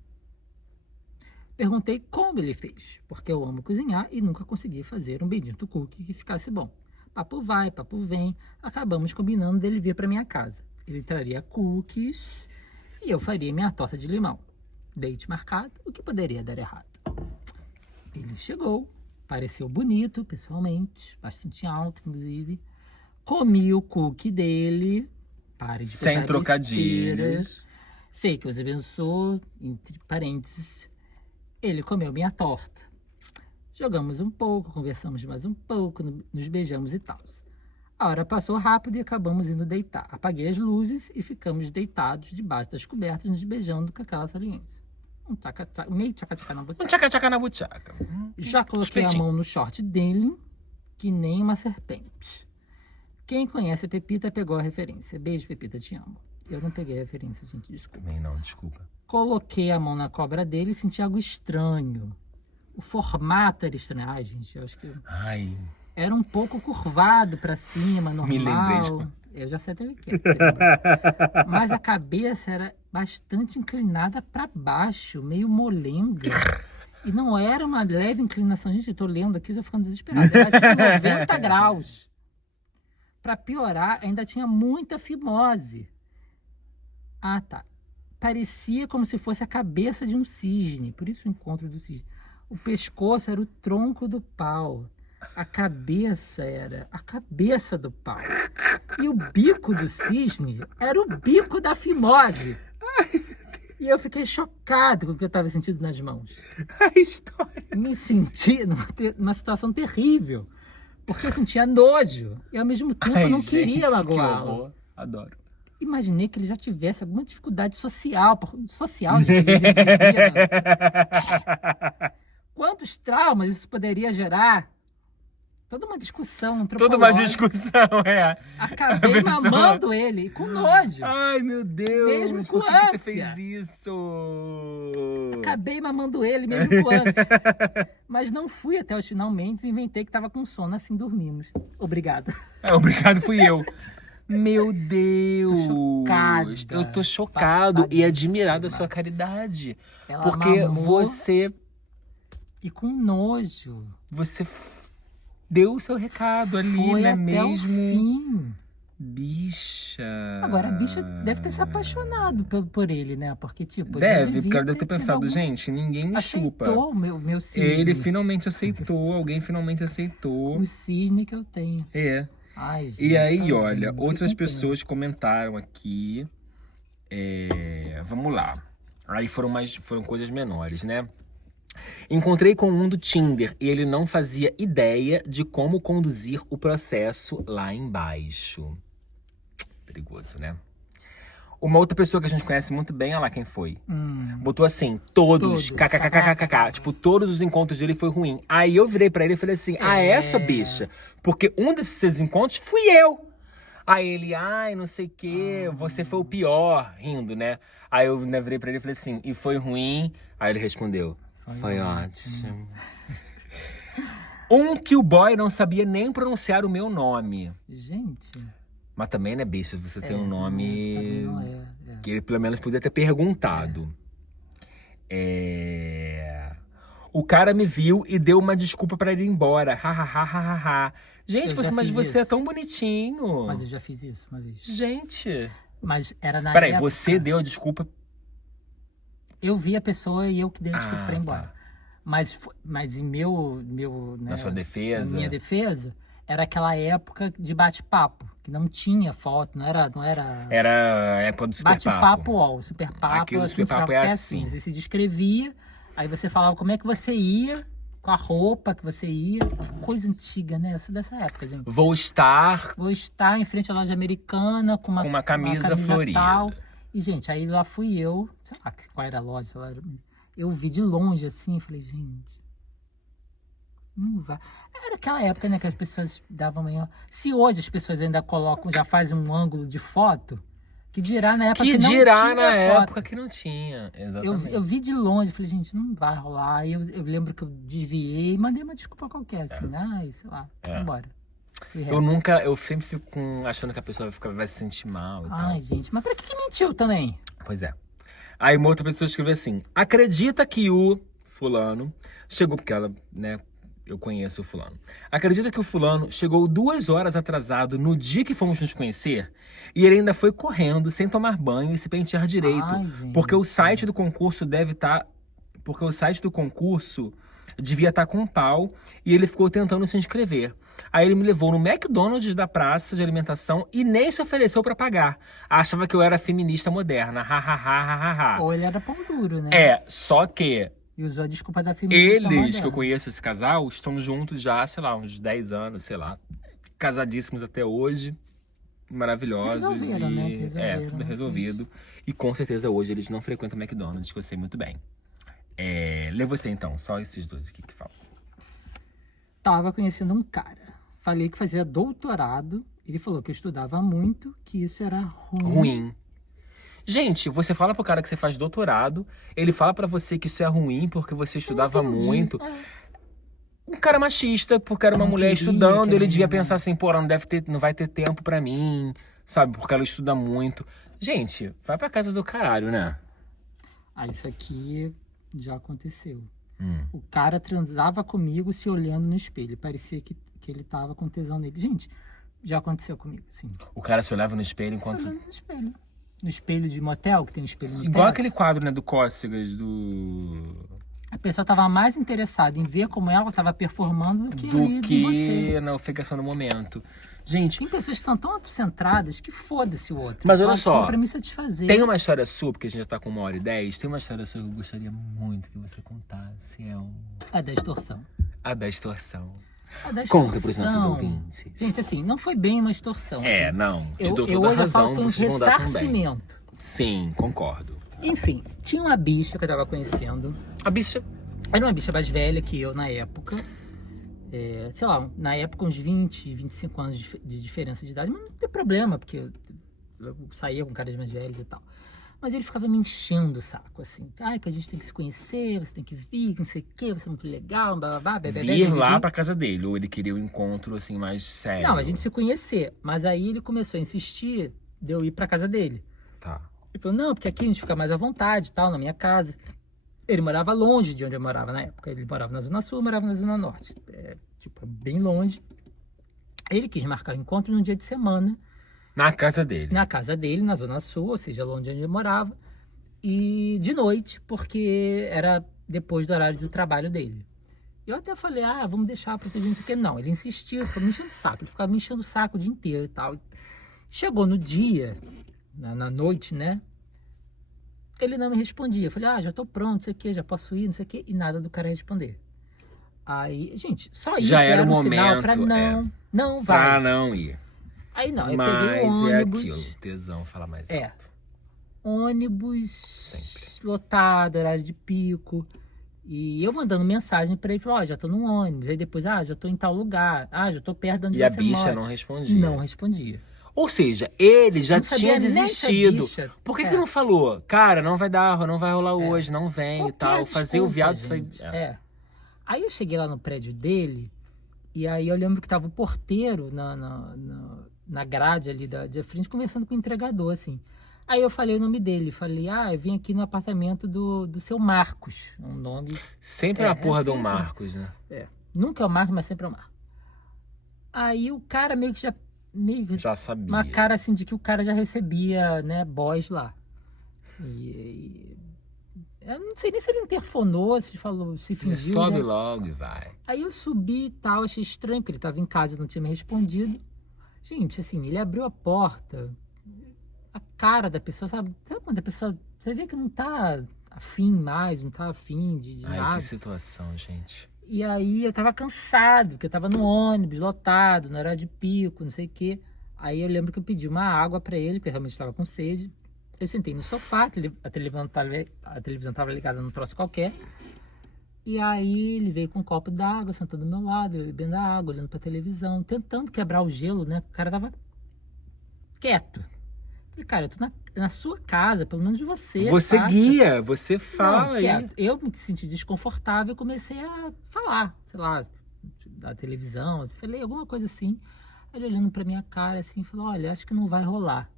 Perguntei como ele fez, porque eu amo cozinhar e nunca consegui fazer um bendito cookie que ficasse bom. Papo vai, papo vem, acabamos combinando dele vir para minha casa. Ele traria cookies e eu faria minha torta de limão. Date marcado, o que poderia dar errado? Ele chegou, pareceu bonito pessoalmente, bastante alto inclusive. Comi o cookie dele, pare de Sem pensar trocadilhos. besteira. Sei que você pensou, entre parênteses, ele comeu minha torta. Jogamos um pouco, conversamos mais um pouco, nos beijamos e tal. A hora passou rápido e acabamos indo deitar. Apaguei as luzes e ficamos deitados debaixo das cobertas, nos beijando com aquela saliência. Meio tchaca-tchaca na Um boca. tchaca-tchaca na buchaca. Já coloquei a Espetinho. mão no short dele, que nem uma serpente. Quem conhece a Pepita pegou a referência. Beijo, Pepita, te amo. Eu não peguei a referência, gente, desculpa. Também não, desculpa. Coloquei a mão na cobra dele e senti algo estranho. O formato era estranho. Ai, gente, eu acho que Ai, era um pouco curvado pra cima, normal. Me lembrei de- Eu já sei até o que é. Mas a cabeça era bastante inclinada pra baixo, meio molenga. E não era uma leve inclinação. Gente, eu tô lendo aqui e tô ficando desesperada. Era tipo 90 graus. Pra piorar, ainda tinha muita fimose. Ah, tá. Parecia como se fosse a cabeça de um cisne. Por isso o encontro do cisne. O pescoço era o tronco do pau. A cabeça era a cabeça do pau. E o bico do cisne era o bico da fimose. E eu fiquei chocado com o que eu estava sentindo nas mãos. a história. Me senti numa situação terrível. Porque eu sentia nojo. E ao mesmo tempo eu não queria gente, que magoá-lo. horror. Adoro. Imaginei que ele já tivesse alguma dificuldade social. Social, gente. Desequilíbrio. Quantos traumas isso poderia gerar? Toda uma discussão antropológica. Toda uma discussão, é. Acabei A pessoa- mamando ele, com nojo. Ai, meu Deus. Mesmo com por que você ânsia. fez isso? Acabei mamando ele, mesmo com ânsia. Mas não fui até os finalmente e inventei que tava com sono, assim dormimos. Obrigada. Obrigado, fui eu. Meu Deus. Tô chocada. Eu tô chocado e Passadíssima. admirado da sua caridade. Ela Porque mamou você e com nojo. deu o seu recado ali, Foi não é até mesmo? o fim. Bicha. Agora, a bicha deve ter se apaixonado por ele, né? Porque, tipo, ele Deve, devia porque ela deve ter tido pensado, algum- gente, ninguém me chupa. Aceitou o meu cisne. Ele finalmente aceitou, alguém finalmente aceitou. O cisne que eu tenho. É. Ai, gente, E aí, tadinho, olha, fiquei outras com pena. pessoas comentaram aqui. Vamos lá. Aí foram coisas menores, né? Encontrei com um do Tinder e ele não fazia ideia de como conduzir o processo lá embaixo. Perigoso, né? Uma outra pessoa que a gente conhece muito bem, olha lá quem foi. Botou assim, todos, Todos, kkkk, tipo, todos os encontros dele foi ruim. Aí eu virei pra ele e falei assim, sua bicha? Porque um desses seus encontros fui eu. Aí ele, ai, não sei o quê, você foi o pior, rindo, né? Aí eu virei pra ele e falei assim, e foi ruim? Aí ele respondeu, foi ótimo. Um que o boy não sabia nem pronunciar o meu nome. Gente, Mas também, né, bicha, você tem um nome também não é. que ele pelo menos podia ter perguntado. O cara me viu e deu uma desculpa pra ir embora. Ha. Gente, Eu já mas fiz você é isso. tão bonitinho. Mas eu já fiz isso uma vez. Gente. Mas era na Peraí, época... você deu a desculpa. Eu vi a pessoa e eu que dei a desculpa pra ir embora. Tá. Mas em meu né, Na sua defesa. Na minha defesa, era aquela época de bate-papo, que não tinha foto, não era Era a época do super bate-papo, papo. ó, o super papo. Aqui no assim, super papo ficava- é assim. assim. Você se descrevia, aí você falava como é que você ia, com a roupa que você ia. Que coisa antiga, né? Eu sou dessa época, gente. Vou estar. Vou estar em frente à loja americana com uma camisa florida. tal. E, gente, aí lá fui eu, sei lá qual era a loja, sei lá, eu vi de longe assim, falei, gente, Não vai. Era aquela época, né, que as pessoas davam maior. Se hoje as pessoas ainda colocam, já fazem um ângulo de foto, que dirá na época que não dirá tinha na foto. época que não tinha, Eu exatamente. vi de longe, falei, gente, não vai rolar. Aí eu lembro que eu desviei e mandei uma desculpa qualquer, assim, sei lá, foi embora. Fui reto. Eu sempre fico achando que a pessoa vai se sentir mal e Ai, tal. gente, mas pra que mentiu também? Pois é. Aí uma outra pessoa escreveu assim: acredita que o fulano chegou, porque ela, né, eu conheço o fulano. Acredita que o fulano chegou 2 horas atrasado no dia que fomos nos conhecer e ele ainda foi correndo, sem tomar banho e se pentear direito. Ai, gente. Porque o site do concurso porque o site do concurso devia estar com um pau e ele ficou tentando se inscrever. Aí ele me levou no McDonald's da praça de alimentação e nem se ofereceu pra pagar. Achava que eu era feminista moderna. Ha, ha, ha, ha, ha, ha. Ou ele era pão duro, né? Só que E usou a desculpa da feminista eles, moderna. que eu conheço esse casal, estão juntos já, sei lá, uns 10 anos, sei lá. Casadíssimos até hoje. Maravilhosos. Resolveram, né? Se resolveram, tudo né? resolvido. E com certeza hoje eles não frequentam McDonald's, que eu sei muito bem. Lê você então, só esses dois aqui que falam. Tava conhecendo um cara. Falei que fazia doutorado. Ele falou que eu estudava muito, que isso era Ruim. Gente, você fala pro cara que você faz doutorado, ele fala pra você que isso é ruim porque você estudava entendi. muito. Um cara machista, porque era uma Não mulher queria estudando, que a ele devia menina- pensar assim, pô, ela não vai ter tempo pra mim, sabe? Porque ela estuda muito. Gente, vai pra casa do caralho, né? Ah, isso aqui já aconteceu. Hum. O cara transava comigo se olhando no espelho. Parecia que ele tava com tesão nele. Gente, já aconteceu comigo, assim. O cara se olhava no espelho Se enquanto... olhando no espelho. No espelho de motel, que tem um espelho no Igual teto. aquele quadro, né, do Cócegas, A pessoa tava mais interessada em ver como ela tava performando do que ali do em você. que na ofegação do momento. Gente, Tem pessoas que são tão autocentradas que foda-se o outro. Mas Eu olha tô só, aqui pra me satisfazer. tem uma história sua, porque a gente já tá com 1h10, tem uma história sua que eu gostaria muito que você contasse, A da extorsão. a da extorsão. A da Conta pros nossos extorsão. ouvintes. Gente, assim, não foi bem uma extorsão. assim. Não, te Eu, dou eu toda a hoje eu falo razão, que tem um vocês vão dar também. ressarcimento. Sim, concordo. Enfim, tinha uma bicha que eu tava conhecendo. A bicha... Era uma bicha mais velha que eu na época. Sei lá, na época uns 20, 25 anos de diferença de idade. Mas não tem problema, porque eu saía com caras mais velhos e tal. Mas ele ficava me enchendo o saco, assim. Ai, que a gente tem que se conhecer, você tem que vir, que não sei o quê, você é muito legal, blá, blá, blá, blá, blá, Vir blá, blá, lá blá. pra casa dele, ou ele queria um encontro, assim, mais sério. Não, a gente se conhecer. Mas aí ele começou a insistir de eu ir pra casa dele. Tá. Ele falou, não, porque aqui a gente fica mais à vontade, tal, na minha casa. Ele morava longe de onde eu morava na época. Ele morava na Zona Sul, eu morava na Zona Norte. Bem longe. Ele quis marcar o encontro no dia de semana, Na casa dele. na casa dele, na Zona Sul, ou seja, longe de onde eu morava. E de noite, porque era depois do horário do trabalho dele. Eu até falei, vamos deixar porque a gente não sei o quê. Não, ele insistiu, ficou me enchendo o saco. Ele ficava me enchendo o saco o dia inteiro e tal. Chegou no dia, na noite, né? Ele não me respondia. Eu falei, já tô pronto, não sei o que, já posso ir, não sei o que. E nada do cara responder. Aí, gente, só isso Já era o um sinal pra momento, não vai. Pra não ir. Aí não, eu Mas peguei o ônibus. aquilo, tesão, fala mais É. alto. Ônibus Sempre. lotado, horário de pico. E eu mandando mensagem pra ele, falou, já tô no ônibus. Aí depois, já tô em tal lugar. Já tô perto de onde E a você bicha mora. não respondia. Não respondia. Ou seja, ele já Não sabia tinha nem se a desistido. bicha- Por que não falou? Cara, não vai dar, não vai rolar hoje, não vem e Qualquer tal. Fazer o desculpa, viado sair. gente. Aí eu cheguei lá no prédio dele, e aí eu lembro que tava o porteiro na grade ali de frente, conversando com o entregador, assim. Aí eu falei o nome dele, falei, eu vim aqui no apartamento do seu Marcos, um nome... Sempre a porra do sempre. Marcos, né? Nunca é o Marcos, mas sempre é o Marcos. Aí o cara meio que Já sabia. uma cara assim de que o cara já recebia, né, boys lá. E eu não sei nem se ele interfonou, se falou, se Ele fingiu. sobe já. logo e vai. Aí eu subi e tal, achei estranho, porque ele tava em casa e não tinha me respondido. Gente, assim, ele abriu a porta, a cara da pessoa, sabe quando a pessoa, você vê que não tá afim mais, não tá afim de Ai, nada. que situação, gente. E aí eu tava cansado, porque eu tava no ônibus, lotado, no horário de pico, não sei o quê. Aí eu lembro que eu pedi uma água pra ele, porque eu realmente estava com sede. Eu sentei no sofá, a televisão tava ligada num troço qualquer. E aí ele veio com um copo d'água, sentou do meu lado, eu bebendo a água, olhando pra televisão, tentando quebrar o gelo, né? O cara tava quieto. Falei, cara, eu tô na sua casa, pelo menos você Você passa. guia, você Não, fala aí. quieto. Eu me senti desconfortável e comecei a falar, sei lá, da televisão. Falei alguma coisa assim. Ele olhando pra minha cara assim, falou, olha, acho que não vai rolar.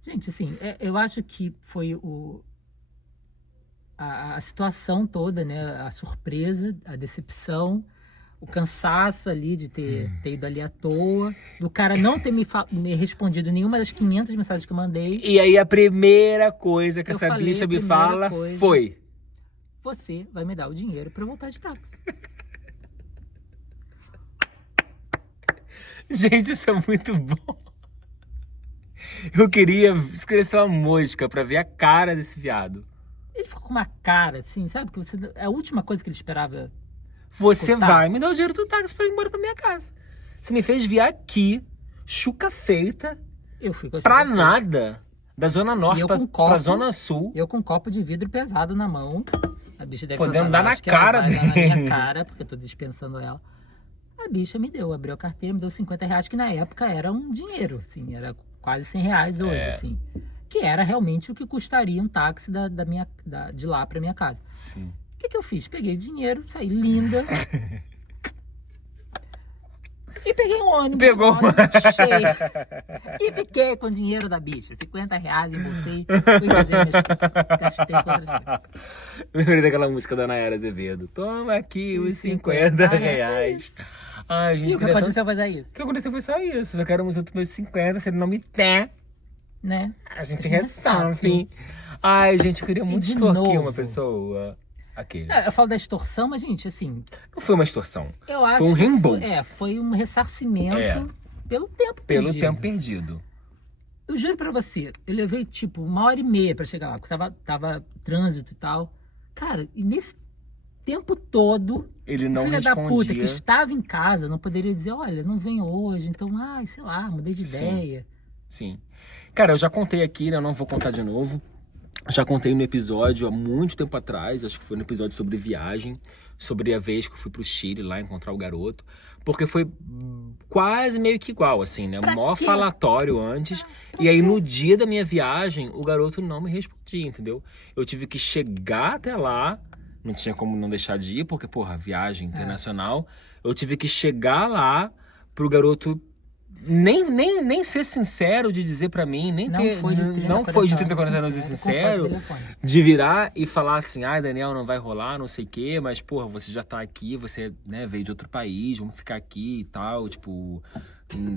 Gente, assim, eu acho que foi a situação toda, né? A surpresa, a decepção, o cansaço ali de ter ido ali à toa, do cara não ter me respondido nenhuma das 500 mensagens que eu mandei. E aí a primeira coisa que Eu essa falei bicha a me primeira fala coisa. foi: Você vai me dar o dinheiro pra eu voltar de táxi. gente, isso é muito bom. Eu queria escrever uma mosca pra ver a cara desse viado. Ele ficou com uma cara assim, sabe? Que você, a última coisa que ele esperava. Você escutar. vai me dar o dinheiro do táxi pra ir embora pra minha casa. Você me fez vir aqui, chuca feita, Eu fui com a pra chuva feita. nada. Da Zona Norte eu pra, com copo, pra Zona Sul. Eu com um copo de vidro pesado na mão. A bicha deve Podendo falar, dar na acho que ela cara vai dar na dele. minha cara, porque eu tô dispensando ela. A bicha me deu, abriu a carteira, me deu 50 reais, que na época era um dinheiro, assim, era quase 100 reais hoje, assim. Que era realmente o que custaria um táxi de lá pra minha casa. Sim. O que eu fiz? Peguei o dinheiro, saí linda. E peguei um ônibus. Pegou. Um ônibus cheio. E fiquei com o dinheiro da bicha. 50 reais, embolsei. Fui fazer minhas... Gastei contra. Lembrei daquela música da Nayara Azevedo. Toma aqui os 50 reais. Ai, gente, E o que aconteceu foi isso, O que aconteceu foi só isso. Eu só quero os meus 50, se ele não me der, né? a gente resolve. Ai, gente, eu queria muito de extorquir novo. uma pessoa. Aquele. Eu falo da extorsão, mas, gente, assim... Não foi uma extorsão. Eu acho Foi um que reembolso. foi um ressarcimento pelo tempo Pelo perdido. tempo perdido. Eu juro pra você, eu levei, tipo, 1h30 pra chegar lá, porque tava trânsito e tal. Cara, e nesse tempo todo... Ele não filha respondia. da puta que estava em casa não poderia dizer, olha, não vem hoje, então, sei lá, mudei de Sim. ideia. Sim. Cara, eu já contei aqui, né? Eu não vou contar de novo. Já contei no episódio há muito tempo atrás, acho que foi no episódio sobre viagem, sobre a vez que eu fui pro Chile lá encontrar o garoto, porque foi quase meio que igual, assim, né? O maior falatório antes, e aí no dia da minha viagem, o garoto não me respondia, entendeu? Eu tive que chegar até lá, não tinha como não deixar de ir, porque, porra, viagem internacional, eu tive que chegar lá pro garoto nem ser sincero de dizer pra mim, não foi de 30, 40 anos de sincero, de virar e falar assim, Daniel, não vai rolar, não sei o quê, mas, porra, você já tá aqui, você, né, veio de outro país, vamos ficar aqui e tal, tipo,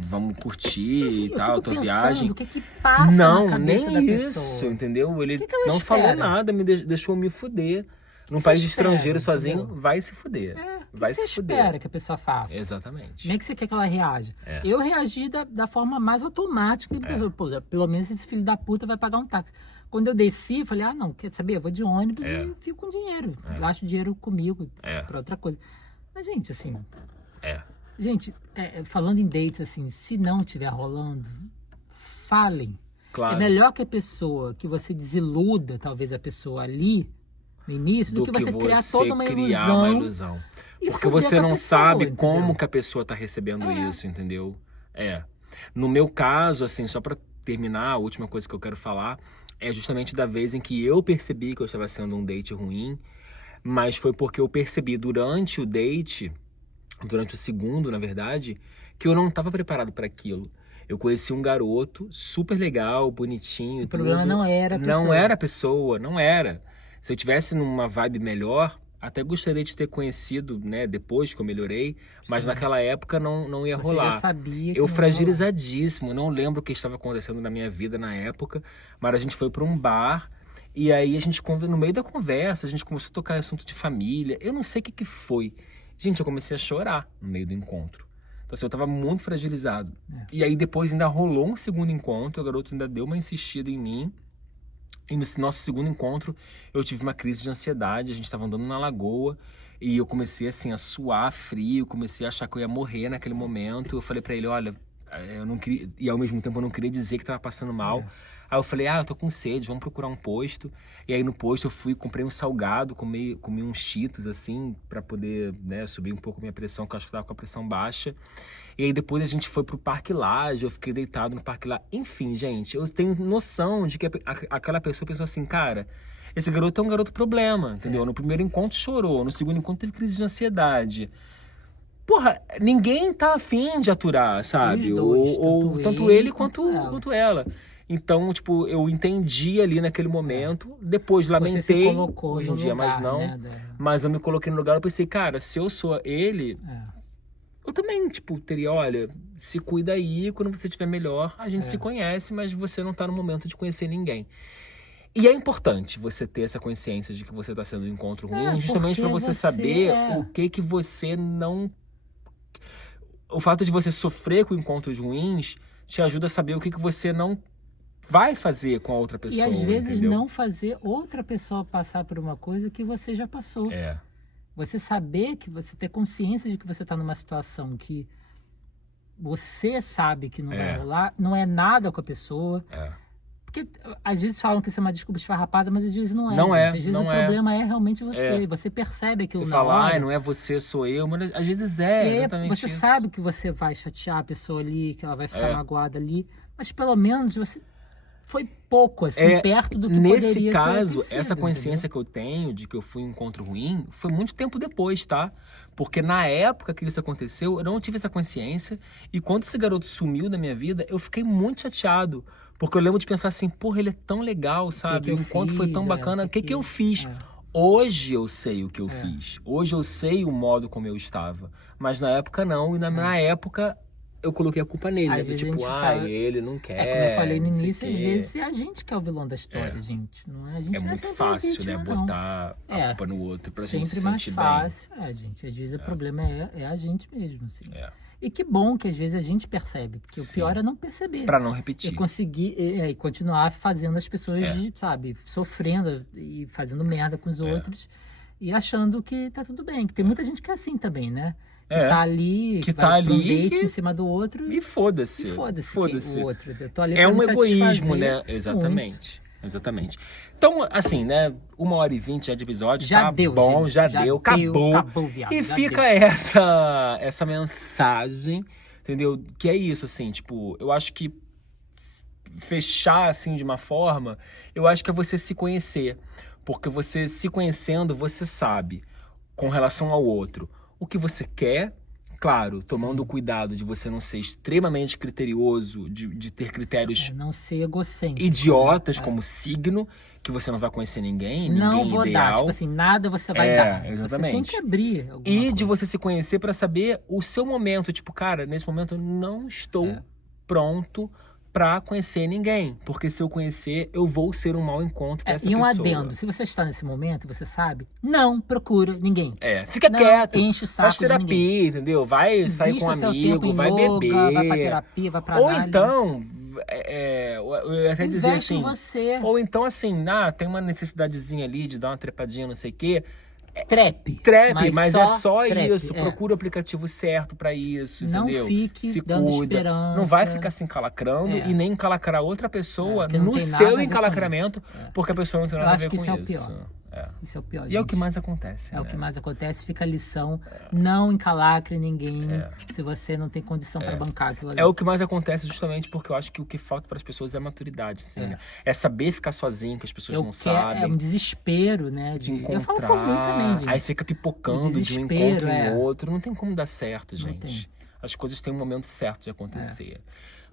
vamos curtir e tal, a tua viagem. O que passa na cabeça da nem pessoa? isso, entendeu? Ele que ela não espera? falou nada, me deixou me fuder. Num país estrangeiro sozinho, vai se fuder. Vai se fuder. Espera que a pessoa faça? Exatamente. Como é que você quer que ela reaja? Eu reagi da forma mais automática. Pô, pelo menos esse filho da puta vai pagar um táxi. Quando eu desci, falei, não, quer saber? Eu vou de ônibus e fico com dinheiro. Gasto dinheiro comigo pra outra coisa. Mas, gente, assim... Gente, falando em dates, assim, se não estiver rolando, falem. Claro. É melhor que a pessoa, que você desiluda, talvez, a pessoa ali... no início, do que você criar toda uma ilusão. Porque você não sabe como que a pessoa tá recebendo isso, entendeu? No meu caso, assim, só pra terminar, a última coisa que eu quero falar é justamente da vez em que eu percebi que eu estava sendo um date ruim, mas foi porque eu percebi durante o date, durante o segundo, na verdade, que eu não estava preparado para aquilo. Eu conheci um garoto super legal, bonitinho. O problema não era a pessoa. Não era a pessoa, não era. Se eu tivesse numa vibe melhor, até gostaria de ter conhecido, né, depois que eu melhorei, mas naquela época não ia rolar. Você já sabia que eu não ia fragilizadíssimo, não lembro o que estava acontecendo na minha vida na época, mas a gente foi para um bar e aí a gente, no meio da conversa, a gente começou a tocar em assunto de família. Eu não sei o que foi. Gente, eu comecei a chorar no meio do encontro. Então assim, eu tava muito fragilizado. E aí depois ainda rolou um segundo encontro, o garoto ainda deu uma insistida em mim. E no nosso segundo encontro, eu tive uma crise de ansiedade, a gente estava andando na lagoa e eu comecei assim a suar frio, comecei a achar que eu ia morrer naquele momento. Eu falei pra ele, olha, eu não queria, e ao mesmo tempo eu não queria dizer que tava passando mal. Aí eu falei, eu tô com sede, vamos procurar um posto. E aí no posto eu fui, comprei um salgado, comi uns Cheetos, assim, pra poder, né, subir um pouco a minha pressão, que eu acho que tava com a pressão baixa. E aí depois a gente foi pro Parque Lage, eu fiquei deitado no Parque Lage. Enfim, gente, eu tenho noção de que aquela pessoa pensou assim, cara, esse garoto é um garoto problema, entendeu? No primeiro encontro chorou, no segundo encontro teve crise de ansiedade. Porra, ninguém tá afim de aturar, sabe? Os dois, Tanto ele quanto ela. Então, tipo, eu entendi ali naquele momento. Depois lamentei. Você se colocou hoje em no dia, lugar, mas não. né, Mas eu me coloquei no lugar e pensei, cara, se eu sou ele, eu também, tipo, teria, olha, se cuida aí, quando você estiver melhor, a gente se conhece, mas você não tá no momento de conhecer ninguém. E é importante você ter essa consciência de que você tá sendo um encontro ruim, justamente pra você saber o que você não... O fato de você sofrer com encontros ruins te ajuda a saber o que você não vai fazer com a outra pessoa. E às vezes entendeu? não fazer outra pessoa passar por uma coisa que você já passou. Você saber que você ter consciência de que você está numa situação que você sabe que não vai rolar, não é nada com a pessoa. Porque às vezes falam que isso é uma desculpa esfarrapada, mas às vezes não é. Não gente. é. Às vezes não o problema é realmente você. Você percebe aquilo você na fala, hora. não é você, sou eu, mas às vezes exatamente você isso. sabe que você vai chatear a pessoa ali, que ela vai ficar magoada ali, mas pelo menos você foi pouco, assim, perto do que poderia ter acontecido. Nesse caso, essa consciência que eu tenho de que eu fui um encontro ruim, foi muito tempo depois, tá? Porque na época que isso aconteceu, eu não tive essa consciência, e quando esse garoto sumiu da minha vida, eu fiquei muito chateado. Porque eu lembro de pensar assim, porra, ele é tão legal, sabe? O encontro foi tão bacana, o que eu fiz? Hoje eu sei o que eu fiz. Hoje eu sei o modo como eu estava. Mas na época não, e na época eu coloquei a culpa nele. Às Né? vezes Tipo, ele não quer. Como eu falei no não sei início, o às quê. vezes é a gente que é o vilão da história, gente. Não é, a gente É não muito sempre fácil, vítima, né? não. Botar a culpa no outro pra gente se Sempre mais sentir fácil. Gente, às vezes o problema é a gente mesmo, assim. bem. E que bom que às vezes a gente percebe, porque o pior é não perceber. Pra não repetir. E conseguir e continuar fazendo as pessoas, sabe, sofrendo e fazendo merda com os outros e achando que tá tudo bem. Que tem muita gente que é assim também, né? Que tá ali, que vai pra um date em cima do outro. E foda-se. E foda-se Foda-se. o outro. Eu tô ali É pra um me egoísmo, satisfazer né? Exatamente. Exatamente. Então, assim, né? 1h20 já de episódio. Já tá deu, bom, gente. já deu. Acabou. Acabou, viado. E já fica deu. essa mensagem, entendeu? Que é isso, assim, tipo, eu acho que fechar, assim, de uma forma, eu acho que é você se conhecer. Porque você se conhecendo, você sabe, com relação ao outro, o que você quer. Claro, tomando cuidado de você não ser extremamente criterioso, de ter critérios Não ser egocêntrico. idiotas como signo, que você não vai conhecer ninguém Não vou ideal. dar, tipo assim, nada você vai dar. Exatamente. Você tem que abrir alguma E coisa. de você se conhecer pra saber o seu momento. Tipo, cara, nesse momento eu não estou pronto pra conhecer ninguém. Porque se eu conhecer, eu vou ser um mau encontro pra essa E um pessoa. adendo, se você está nesse momento, você sabe, não procura ninguém. Fica Não quieto. enche o saco faz de terapia, ninguém. entendeu? Vai sair Invista com um seu amigo, tempo em vai yoga, beber. vai pra terapia, vai pra Ou análise. então, eu ia até dizer Investe assim... em você. Ou então, assim, tem uma necessidadezinha ali de dar uma trepadinha, não sei o quê. Trepe. Mas é só trepe, isso. Procura o aplicativo certo pra isso, Não entendeu? fique Se dando cuida. esperança. Não vai ficar se encalacrando e nem encalacrar outra pessoa porque não no tem nada a seu ver com encalacramento, isso. porque a pessoa não tem Eu nada a acho ver que com isso é o isso. pior. Isso é o pior, E é o gente. que mais acontece, É o né? que mais acontece, fica a lição. Não encalacre ninguém se você não tem condição para bancar aquilo ali. É o que mais acontece justamente porque eu acho que o que falta para as pessoas é maturidade, assim, né? É saber ficar sozinho, que as pessoas não sabem. É um desespero, né? De encontrar. Eu falo por mim também, gente. Aí fica pipocando de um encontro em outro. Não tem como dar certo, gente. As coisas têm um momento certo de acontecer.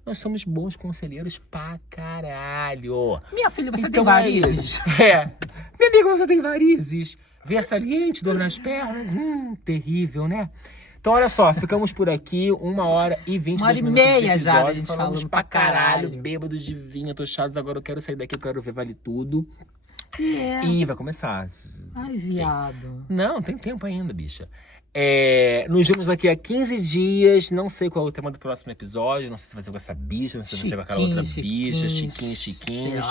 Nós somos bons conselheiros pra caralho. Minha filha, você Então tem varizes? Minha amiga, você tem varizes? Vê saliente, dor nas pernas? Terrível, né? Então, olha só, ficamos por aqui, 1h20 1h30 minutos de já, episódio. a gente Falamos falando pra pra caralho. bêbados de vinho, tochados. Agora eu quero sair daqui, eu quero ver Vale Tudo. É. E vai começar. Ai, viado. Não, tem tempo ainda, bicha. Nos vemos daqui a 15 dias. Não sei qual é o tema do próximo episódio. Não sei se vai ser com essa bicha, não sei se vai ser com aquela outra bicha. Chiquinhos.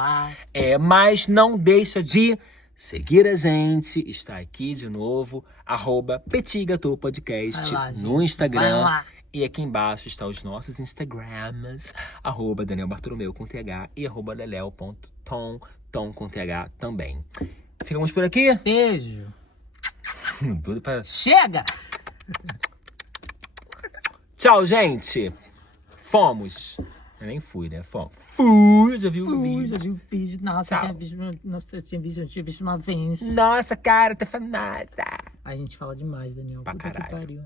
Mas não deixa de seguir a gente. Está aqui de novo. @PetitGâteau Podcast Vai lá, no gente. Instagram. Vai lá. E aqui embaixo está os nossos Instagrams, @Daniel Bartolomeu com TH e @leleo.tom, tom com TH também. Ficamos por aqui? Beijo. Tudo pra... Chega! Tchau, gente! Fomos. Eu nem fui, né? Fomos. Fui, já viu o vídeo? Já vi o vídeo. Nossa, Tchau. eu tinha visto uma vez. Nossa, cara, tá famosa. A gente fala demais, Daniel. Pra Puta que caralho. pariu.